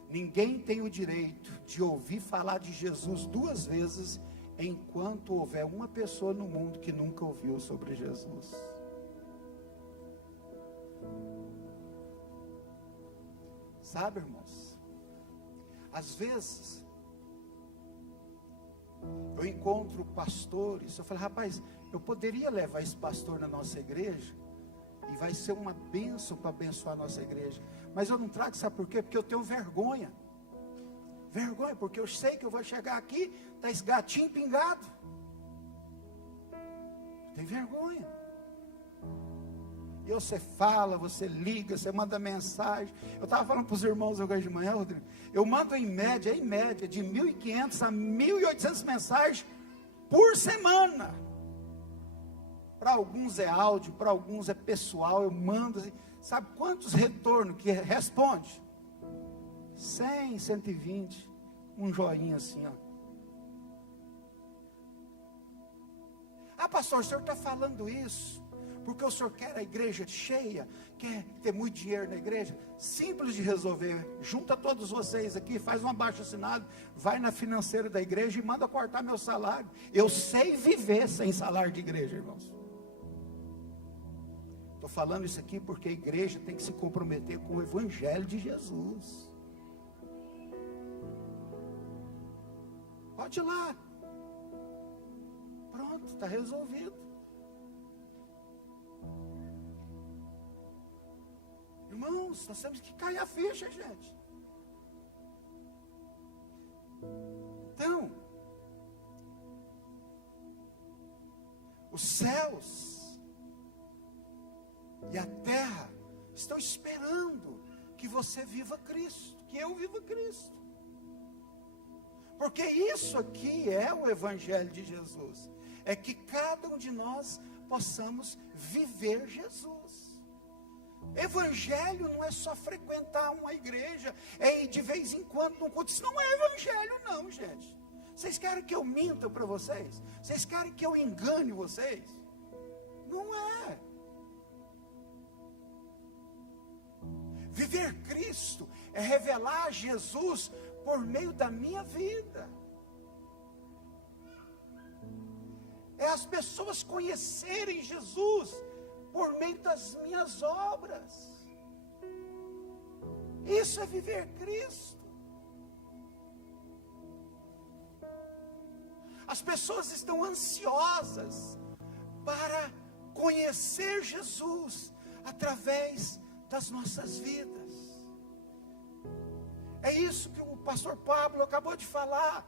ninguém tem o direito de ouvir falar de Jesus 2 vezes enquanto houver uma pessoa no mundo que nunca ouviu sobre Jesus. Sabe, irmãos, às vezes eu encontro pastores, eu falo, rapaz, eu poderia levar esse pastor na nossa igreja e vai ser uma bênção para abençoar a nossa igreja, mas eu não trago, sabe por quê? Porque eu tenho vergonha, porque eu sei que eu vou chegar aqui, está esse gatinho pingado, tem vergonha. E você fala, você liga, você manda mensagem. Eu estava falando para os irmãos hoje de manhã, Rodrigo, eu mando em média de 1.500 a 1.800 mensagens por semana. Para alguns é áudio, para alguns é pessoal, eu mando assim. Sabe quantos retornos que responde? 100, 120, um joinha assim, ó. Ah, pastor, o senhor está falando isso porque o senhor quer a igreja cheia, quer ter muito dinheiro na igreja? Simples de resolver. Junta todos vocês aqui, faz um abaixo-assinado, vai na financeira da igreja e manda cortar meu salário. Eu sei viver sem salário de igreja, irmãos. Estou falando isso aqui porque a igreja tem que se comprometer com o evangelho de Jesus. Pode ir lá. Pronto, está resolvido. Irmãos, nós temos que cair a ficha, gente. Então, os céus e a terra estão esperando que você viva Cristo, que eu viva Cristo. Porque isso aqui é o evangelho de Jesus. É que cada um de nós possamos viver Jesus. Evangelho não é só frequentar uma igreja, é ir de vez em quando num culto. Isso não é evangelho não, gente. Vocês querem que eu minta para vocês? Vocês querem que eu engane vocês? Não é. Viver Cristo é revelar Jesus por meio da minha vida. É as pessoas conhecerem Jesus por meio das minhas obras. Isso é viver Cristo. As pessoas estão ansiosas para conhecer Jesus através das nossas vidas. É isso que o pastor Pablo acabou de falar,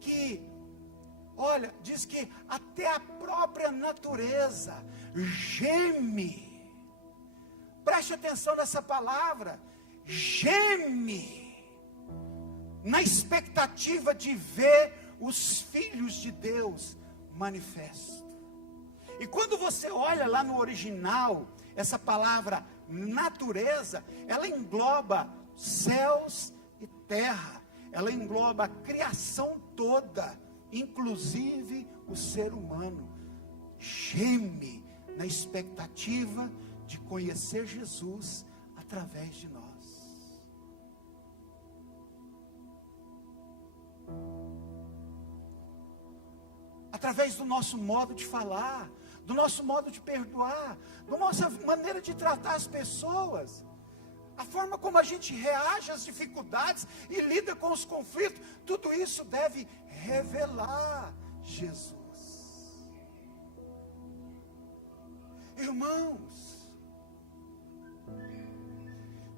que, olha, diz que até a própria natureza geme. Preste atenção nessa palavra, geme, na expectativa de ver os filhos de Deus manifestos. E quando você olha lá no original, essa palavra natureza, ela engloba céus e terra, ela engloba a criação toda, inclusive o ser humano. Geme na expectativa de conhecer Jesus através de nós. Através do nosso modo de falar, do nosso modo de perdoar, da nossa maneira de tratar as pessoas, a forma como a gente reage às dificuldades e lida com os conflitos, tudo isso deve revelar Jesus. Irmãos,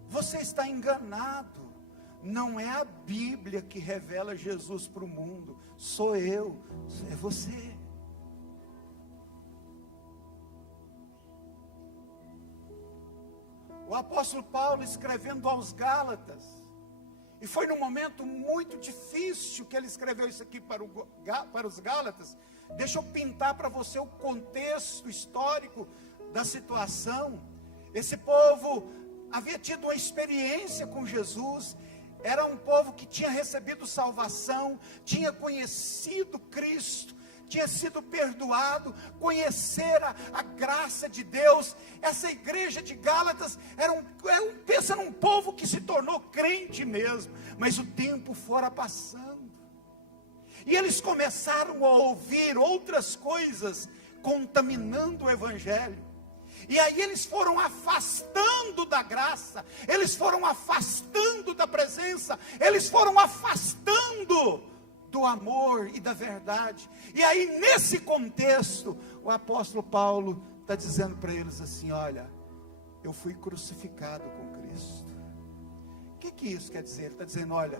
você está enganado. Não é a Bíblia que revela Jesus para o mundo, sou eu, é você. O apóstolo Paulo escrevendo aos Gálatas, e foi num momento muito difícil que ele escreveu isso aqui para os Gálatas. Deixa eu pintar para você o contexto histórico da situação. Esse povo havia tido uma experiência com Jesus, era um povo que tinha recebido salvação, tinha conhecido Cristo, tinha sido perdoado, conhecer a graça de Deus. Essa igreja de Gálatas pensa num povo que se tornou crente mesmo, mas o tempo fora passando, e eles começaram a ouvir outras coisas, contaminando o evangelho. E aí eles foram afastando da graça, eles foram afastando da presença, eles foram afastando do amor e da verdade. E aí nesse contexto, o apóstolo Paulo está dizendo para eles assim: olha, eu fui crucificado com Cristo. O que isso quer dizer? Ele está dizendo: olha,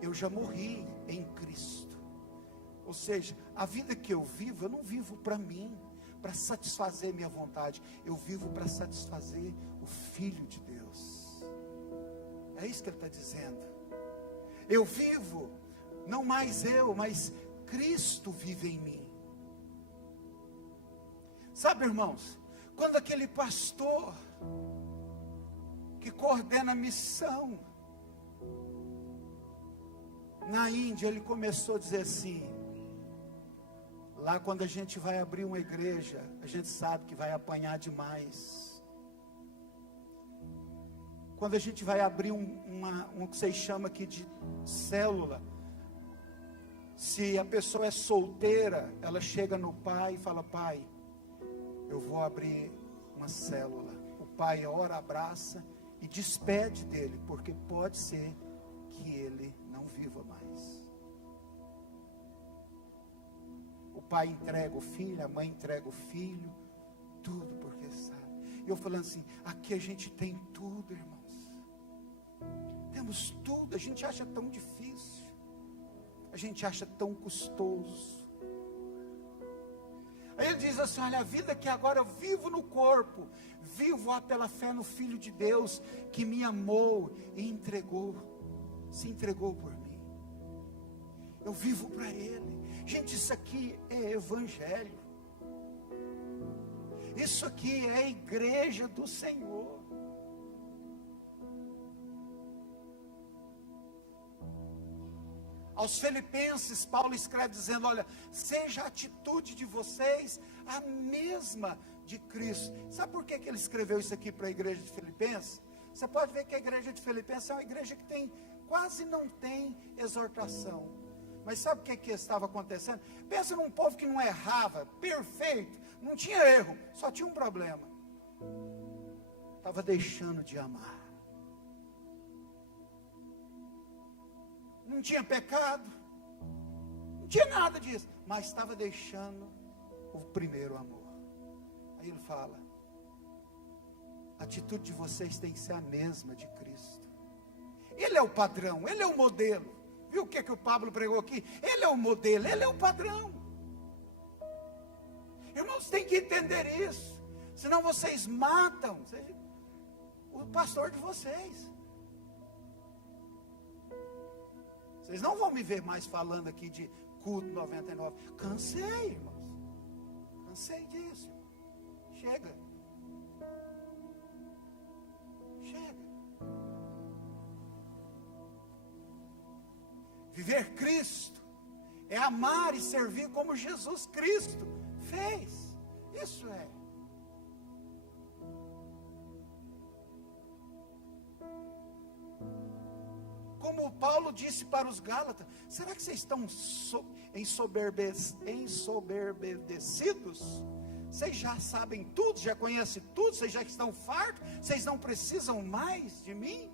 eu já morri em Cristo. Ou seja, a vida que eu vivo, eu não vivo para mim, para satisfazer minha vontade, eu vivo para satisfazer o Filho de Deus. É isso que ele está dizendo. Eu vivo, não mais eu, mas Cristo vive em mim. Sabe, irmãos, quando aquele pastor que coordena a missão na Índia, ele começou a dizer assim: lá quando a gente vai abrir uma igreja, a gente sabe que vai apanhar demais. Quando a gente vai abrir um que vocês chamam aqui de célula, se a pessoa é solteira, ela chega no pai e fala: pai, eu vou abrir uma célula. O pai ora, abraça e despede dele, porque pode ser que ele não viva mais. O pai entrega o filho, a mãe entrega o filho, tudo porque sabe. E eu falando assim, aqui a gente tem tudo, irmãos. Temos tudo, a gente acha tão difícil, a gente acha tão custoso. Aí ele diz assim: olha, a vida que agora eu vivo no corpo, vivo pela fé no Filho de Deus, que me amou e se entregou por mim. Eu vivo para Ele. Gente, isso aqui é evangelho. Isso aqui é a igreja do Senhor. Aos Filipenses, Paulo escreve dizendo: olha, seja a atitude de vocês a mesma de Cristo. Sabe por que ele escreveu isso aqui para a igreja de Filipenses? Você pode ver que a igreja de Filipenses é uma igreja que quase não tem exortação. Mas sabe o que estava acontecendo? Pensa num povo que não errava, perfeito, não tinha erro, só tinha um problema: estava deixando de amar. Não tinha pecado, não tinha nada disso, mas estava deixando o primeiro amor. Aí ele fala: a atitude de vocês tem que ser a mesma de Cristo. Ele é o padrão, ele é o modelo. Viu o que o Pablo pregou aqui? Ele é o modelo, ele é o padrão. Irmãos, tem que entender isso. Senão vocês matam o pastor de vocês. Vocês não vão me ver mais falando aqui de culto 99. Cansei, irmãos. Cansei disso. Chega. Chega. Viver Cristo é amar e servir como Jesus Cristo fez. Isso é. Como Paulo disse para os Gálatas: será que vocês estão ensoberbecidos? Vocês já sabem tudo, já conhecem tudo, vocês já estão fartos, vocês não precisam mais de mim?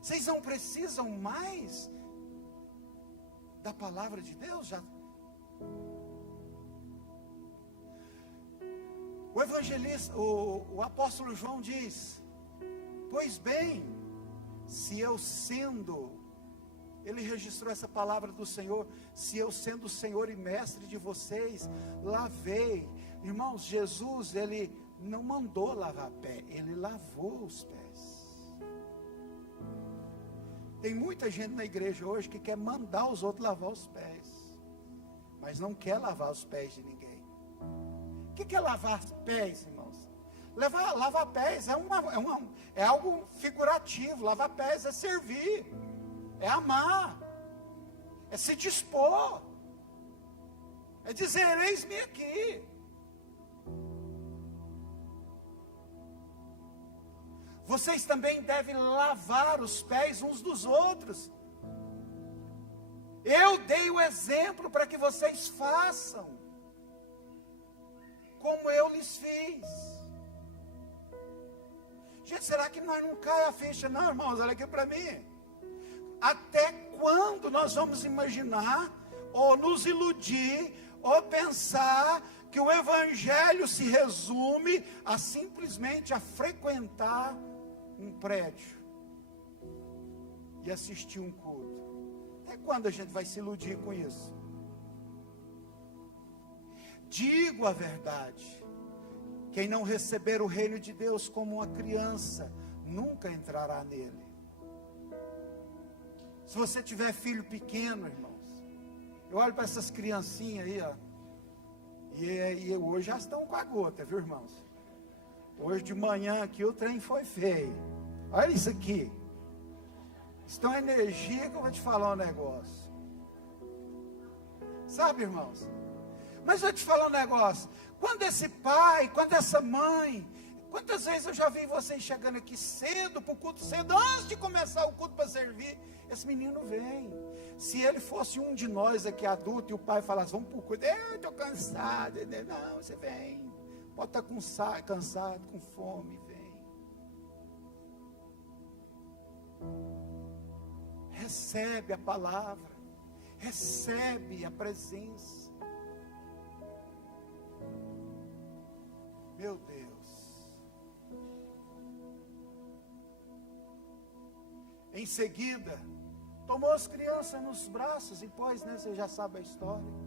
Vocês não precisam mais da palavra de Deus? Já. O evangelista, o apóstolo João diz: pois bem, se eu sendo, ele registrou essa palavra do Senhor, se eu sendo o Senhor e mestre de vocês, lavei. Irmãos, Jesus, ele não mandou lavar pé, ele lavou os pés. Tem muita gente na igreja hoje que quer mandar os outros lavar os pés, mas não quer lavar os pés de ninguém. O que é lavar pés, irmãos? Lavar pés é algo figurativo. Lavar pés é servir, é amar, é se dispor, é dizer: eis-me aqui. Vocês também devem lavar os pés uns dos outros. Eu dei o exemplo para que vocês façam como eu lhes fiz. Gente, será que nós não cai a ficha? Não, irmãos, olha aqui para mim. Até quando nós vamos imaginar, ou nos iludir, ou pensar que o evangelho se resume a simplesmente a frequentar um prédio e assistir um culto? Até quando a gente vai se iludir com isso? Digo a verdade: quem não receber o reino de Deus como uma criança, nunca entrará nele. Se você tiver filho pequeno, irmãos, eu olho para essas criancinhas aí, ó, e hoje já estão com a gota, viu, irmãos? Hoje de manhã aqui o trem foi feio. Olha isso aqui. Isso tem uma energia que eu vou te falar um negócio. Sabe, irmãos? Mas eu te falar um negócio. Quando esse pai, quando essa mãe, quantas vezes eu já vi vocês chegando aqui cedo para o culto, cedo, antes de começar o culto para servir, esse menino vem. Se ele fosse um de nós aqui adulto e o pai falasse: vamos para o culto, eu estou cansado. Não, você vem. Pode estar cansado, com fome, vem. Recebe a palavra, recebe a presença. Meu Deus. Em seguida, tomou as crianças nos braços e pôs, você já sabe a história.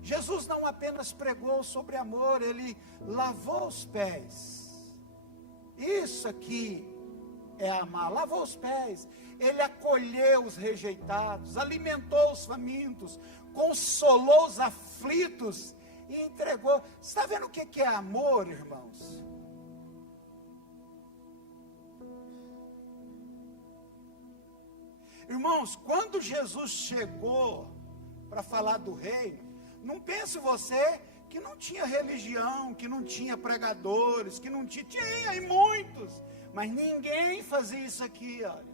Jesus não apenas pregou sobre amor, ele lavou os pés. Isso aqui é amar. Lavou os pés. Ele acolheu os rejeitados, alimentou os famintos, consolou os aflitos e entregou. Está vendo o que é amor, irmãos? Irmãos, quando Jesus chegou para falar do reino, não pense você que não tinha religião, que não tinha pregadores, que não tinha e muitos, mas ninguém fazia isso aqui, olha.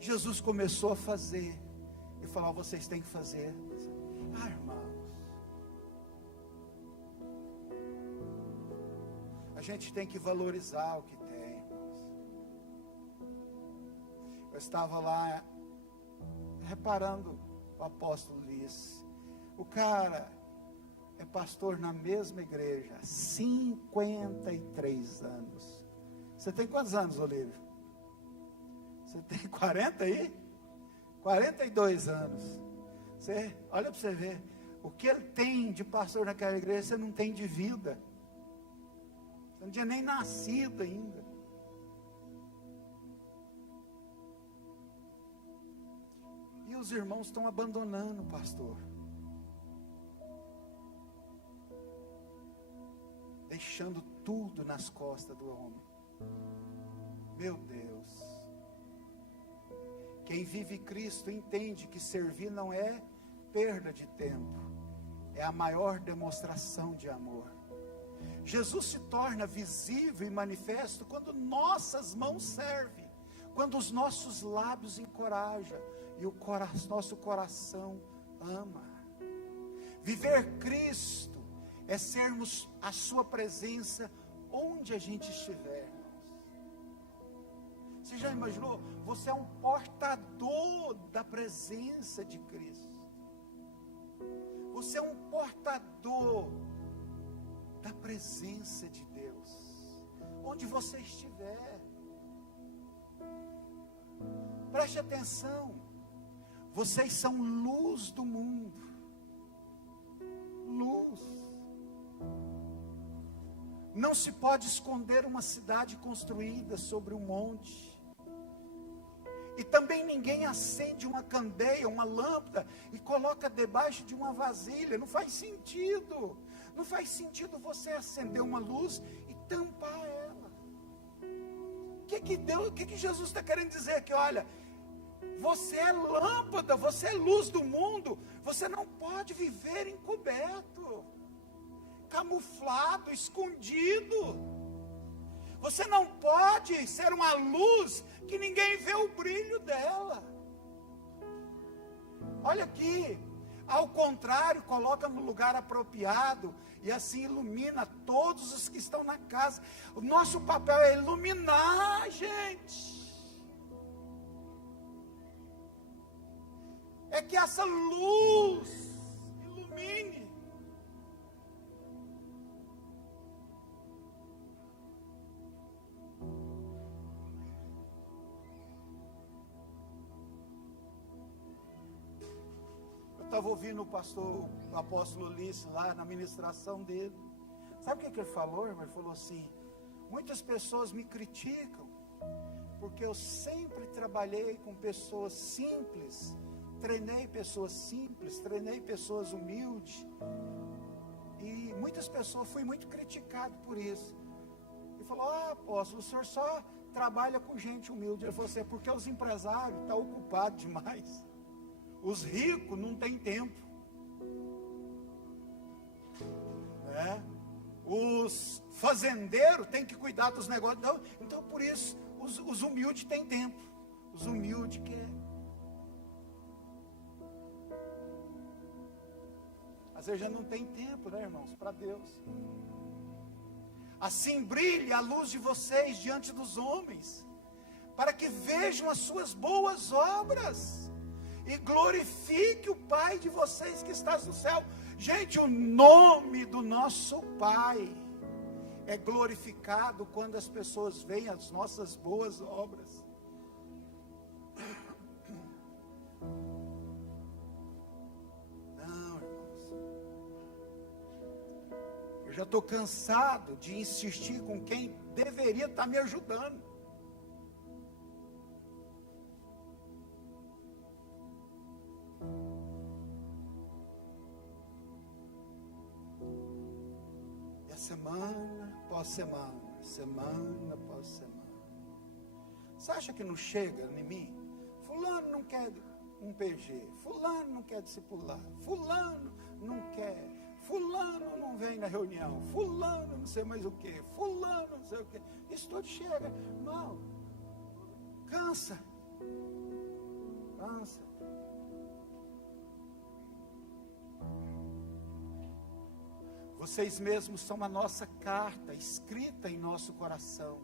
Jesus começou a fazer e falou: vocês têm que fazer. Irmãos, a gente tem que valorizar o que tem, irmãos. Eu estava lá reparando o apóstolo Luiz. O cara é pastor na mesma igreja há 53 anos. Você tem quantos anos, Olívio? Você tem 40 aí? 42 anos. Você, olha para você ver. O que ele tem de pastor naquela igreja, você não tem de vida. Você não tinha nem nascido ainda. E os irmãos estão abandonando o pastor. Deixando tudo nas costas do homem. Meu Deus. Quem vive Cristo entende que servir não é perda de tempo. É a maior demonstração de amor. Jesus se torna visível e manifesto quando nossas mãos servem. Quando os nossos lábios encorajam e o nosso coração ama. Viver Cristo é sermos a sua presença onde a gente estiver, irmãos. Você já imaginou? Você é um portador da presença de Cristo. Você é um portador da presença de Deus. Onde você estiver. Preste atenção. Vocês são luz do mundo. Luz. Não se pode esconder uma cidade construída sobre um monte. E também ninguém acende uma candeia, uma lâmpada e coloca debaixo de uma vasilha. Não faz sentido. Não faz sentido você acender uma luz e tampar ela. O que Jesus está querendo dizer aqui? Olha, você é lâmpada, você é luz do mundo. Você não pode viver encoberto, camuflado, escondido. Você não pode ser uma luz que ninguém vê o brilho dela. Olha aqui, ao contrário, coloca no lugar apropriado e assim ilumina todos os que estão na casa. O nosso papel é iluminar, gente. É que essa luz ilumine. Eu estava ouvindo o apóstolo Ulisses lá na ministração dele. Sabe o que ele falou, irmão? Ele falou assim: muitas pessoas me criticam, porque eu sempre trabalhei com pessoas simples, treinei pessoas simples, treinei pessoas humildes, e muitas pessoas, fui muito criticado por isso. Ele falou: apóstolo, o senhor só trabalha com gente humilde. Ele falou assim: é porque os empresários estão ocupados demais. Os ricos não têm tempo. Os fazendeiros têm que cuidar dos negócios. Então por isso, os humildes têm tempo. Os humildes querem. Às vezes já não tem tempo, né, irmãos, para Deus. Assim brilhe a luz de vocês diante dos homens, para que vejam as suas boas obras e glorifique o Pai de vocês que está no céu. Gente, o nome do nosso Pai é glorificado quando as pessoas veem as nossas boas obras. Não, irmãos. Eu já estou cansado de insistir com quem deveria estar me ajudando. Semana após semana, semana após semana. Você acha que não chega em mim? Fulano não quer um PG, fulano não quer discipular, fulano não quer, fulano não vem na reunião, fulano não sei mais o que, fulano não sei o que. Isso tudo chega, irmão. Cansa. Vocês mesmos são a nossa carta escrita em nosso coração,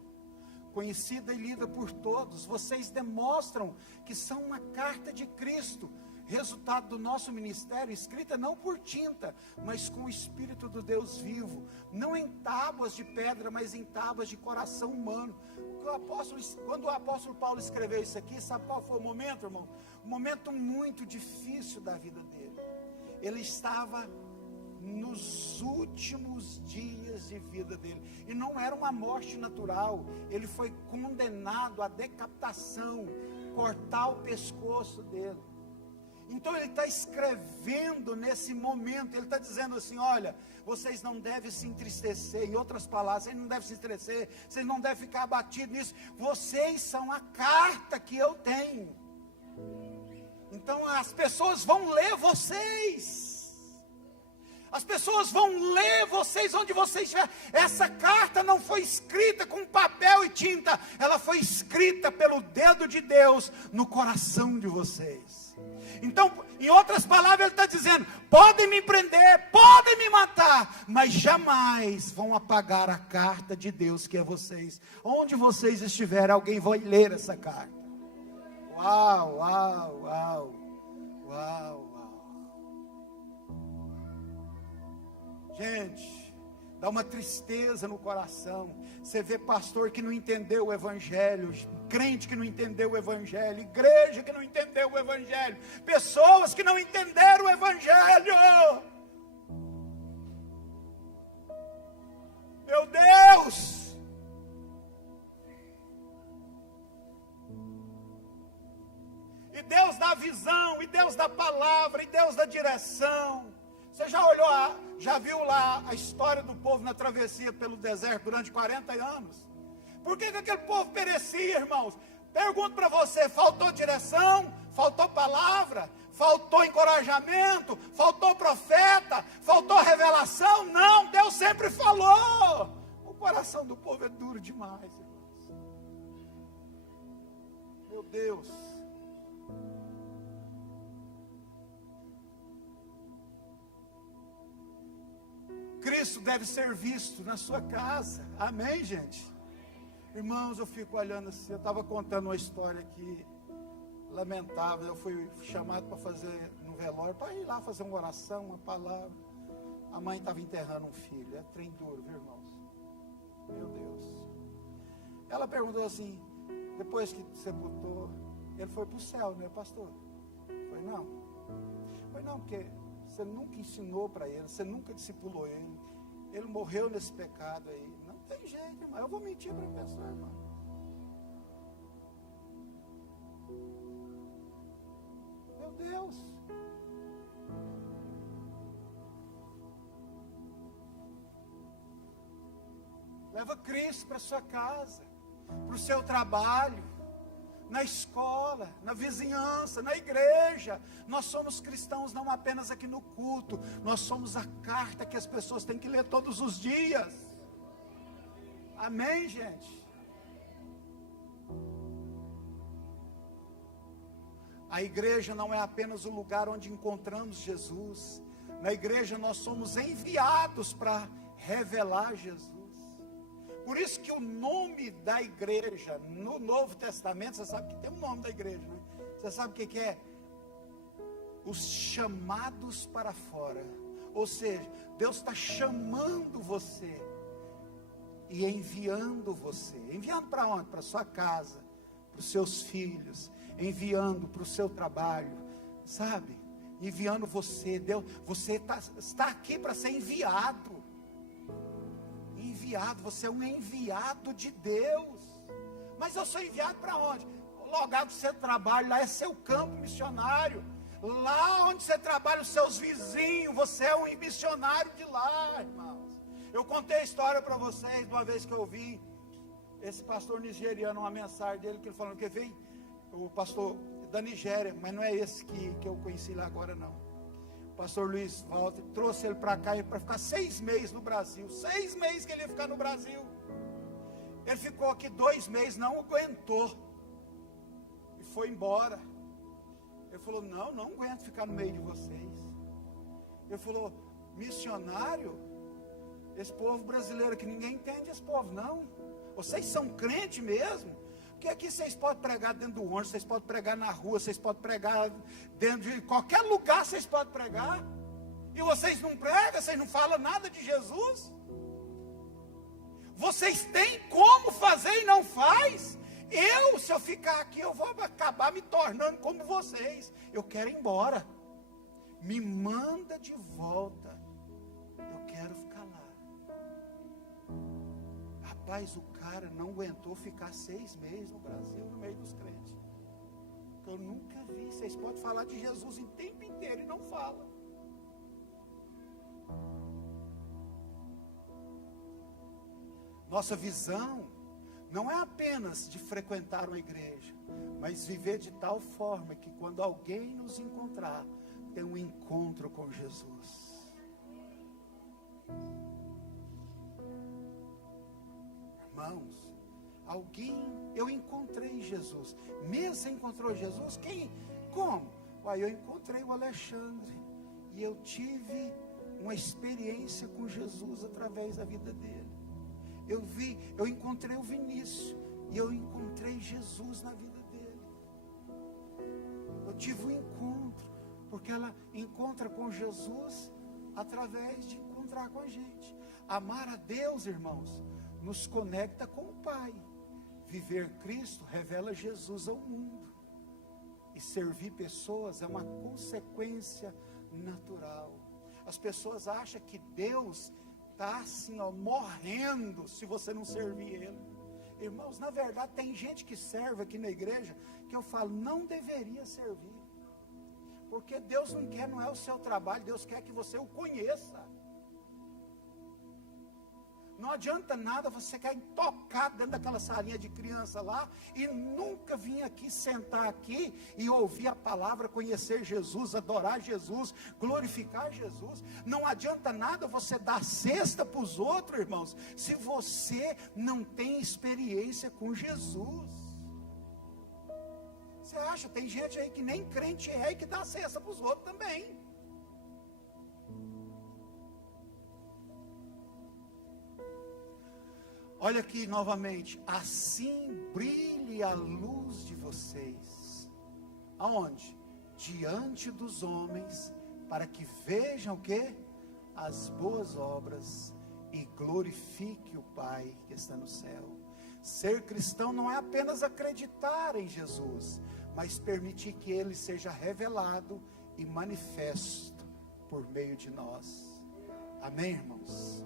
conhecida e lida por todos. Vocês demonstram que são uma carta de Cristo, resultado do nosso ministério, escrita não por tinta, mas com o Espírito do Deus vivo, não em tábuas de pedra, mas em tábuas de coração humano. Quando o apóstolo Paulo escreveu isso aqui, sabe qual foi o momento, irmão? Um momento muito difícil da vida dele. Ele estava nos últimos dias de vida dele, e não era uma morte natural. Ele foi condenado à decapitação, cortar o pescoço dele. Então ele está escrevendo nesse momento, ele está dizendo assim: olha, vocês não devem se entristecer. Em outras palavras, vocês não devem se entristecer, vocês não devem ficar abatidos nisso. Vocês são a carta que eu tenho. Então as pessoas vão ler vocês. As pessoas vão ler vocês onde vocês estiverem. Essa carta não foi escrita com papel e tinta, ela foi escrita pelo dedo de Deus no coração de vocês. Então, em outras palavras, ele está dizendo: podem me prender, podem me matar, mas jamais vão apagar a carta de Deus que é vocês. Onde vocês estiverem, alguém vai ler essa carta. Uau, uau, uau, uau, uau. Gente, dá uma tristeza no coração. Você vê pastor que não entendeu o evangelho, crente que não entendeu o evangelho, igreja que não entendeu o evangelho, pessoas que não entenderam o evangelho. Meu Deus! E Deus dá visão, e Deus dá palavra, e Deus dá direção. Você já viu lá a história do povo na travessia pelo deserto durante 40 anos? Por que aquele povo perecia, irmãos? Pergunto para você: faltou direção? Faltou palavra? Faltou encorajamento? Faltou profeta? Faltou revelação? Não, Deus sempre falou. O coração do povo é duro demais, irmãos. Meu Deus. Cristo deve ser visto na sua casa. Amém, gente? Irmãos, eu fico olhando assim. Eu estava contando uma história aqui lamentável. Eu fui chamado para fazer no velório, para ir lá fazer uma oração, uma palavra. A mãe estava enterrando um filho. É trem duro, viu, irmãos? Meu Deus. Ela perguntou assim: depois que sepultou, ele foi para o céu, né, pastor? Foi não. Foi não, porque você nunca ensinou para ele, você nunca discipulou ele. Ele morreu nesse pecado aí. Não tem jeito, irmão. Eu vou mentir para a pessoa, irmão. Meu Deus. Leva Cristo para sua casa, para o seu trabalho, na escola, na vizinhança, na igreja. Nós somos cristãos não apenas aqui no culto, nós somos a carta que as pessoas têm que ler todos os dias. Amém, gente? A igreja não é apenas o lugar onde encontramos Jesus. Na igreja nós somos enviados para revelar Jesus. Por isso que o nome da igreja, no Novo Testamento, você sabe que tem um nome da igreja, né? Você sabe o que é? Os chamados para fora. Ou seja, Deus está chamando você e enviando você. Enviando para onde? Para a sua casa, para os seus filhos, enviando para o seu trabalho, sabe? Enviando você. Deus, você está aqui para ser enviado. Você é um enviado de Deus. Mas eu sou enviado para onde? Logo você trabalha, lá é seu campo missionário. Lá onde você trabalha, os seus vizinhos, você é um missionário de lá, irmãos. Eu contei a história para vocês, uma vez que eu ouvi esse pastor nigeriano, uma mensagem dele, que ele falou que veio, o pastor da Nigéria, mas não é esse que eu conheci lá agora, não. O pastor Luiz Walter trouxe ele para cá para ficar 6 meses no Brasil. 6 meses que ele ia ficar no Brasil. Ele ficou aqui 2 meses, não aguentou. E foi embora. Ele falou: não aguento ficar no meio de vocês. Ele falou: missionário, esse povo brasileiro que ninguém entende esse povo, não. Vocês são crente mesmo? Porque aqui vocês podem pregar dentro do ônibus, vocês podem pregar na rua, vocês podem pregar dentro de qualquer lugar, vocês podem pregar. E vocês não pregam, vocês não falam nada de Jesus? Vocês têm como fazer e não faz? Se eu ficar aqui, eu vou acabar me tornando como vocês. Eu quero ir embora. Me manda de volta. Eu quero ficar lá. Rapaz, o cara não aguentou ficar 6 meses no Brasil, no meio dos crentes. Eu nunca vi. Vocês podem falar de Jesus o tempo inteiro e não falam. Nossa visão não é apenas de frequentar uma igreja, mas viver de tal forma que quando alguém nos encontrar, tem um encontro com Jesus. Irmãos, eu encontrei Jesus. Mesmo você encontrou Jesus? Como? Eu encontrei o Alexandre e eu tive uma experiência com Jesus através da vida dele. Eu encontrei o Vinícius e eu encontrei Jesus na vida dele. Eu tive um encontro, porque ela encontra com Jesus através de encontrar com a gente. Amar a Deus, irmãos, nos conecta com o Pai. Viver Cristo revela Jesus ao mundo. E servir pessoas é uma consequência natural. As pessoas acham que Deus está assim, morrendo se você não servir Ele. Irmãos, na verdade tem gente que serve aqui na igreja que eu falo, não deveria servir. Porque Deus não é o seu trabalho, Deus quer que você o conheça. Não adianta nada você quer tocar dentro daquela salinha de criança lá e nunca vir aqui, sentar aqui e ouvir a palavra, conhecer Jesus, adorar Jesus, glorificar Jesus. Não adianta nada você dar cesta para os outros, irmãos, se você não tem experiência com Jesus. Você acha, tem gente aí que nem crente é e que dá cesta para os outros também. Olha aqui novamente, assim brilhe a luz de vocês. Aonde? Diante dos homens, para que vejam o quê? As boas obras e glorifique o Pai que está no céu. Ser cristão não é apenas acreditar em Jesus, mas permitir que Ele seja revelado e manifesto por meio de nós. Amém, irmãos?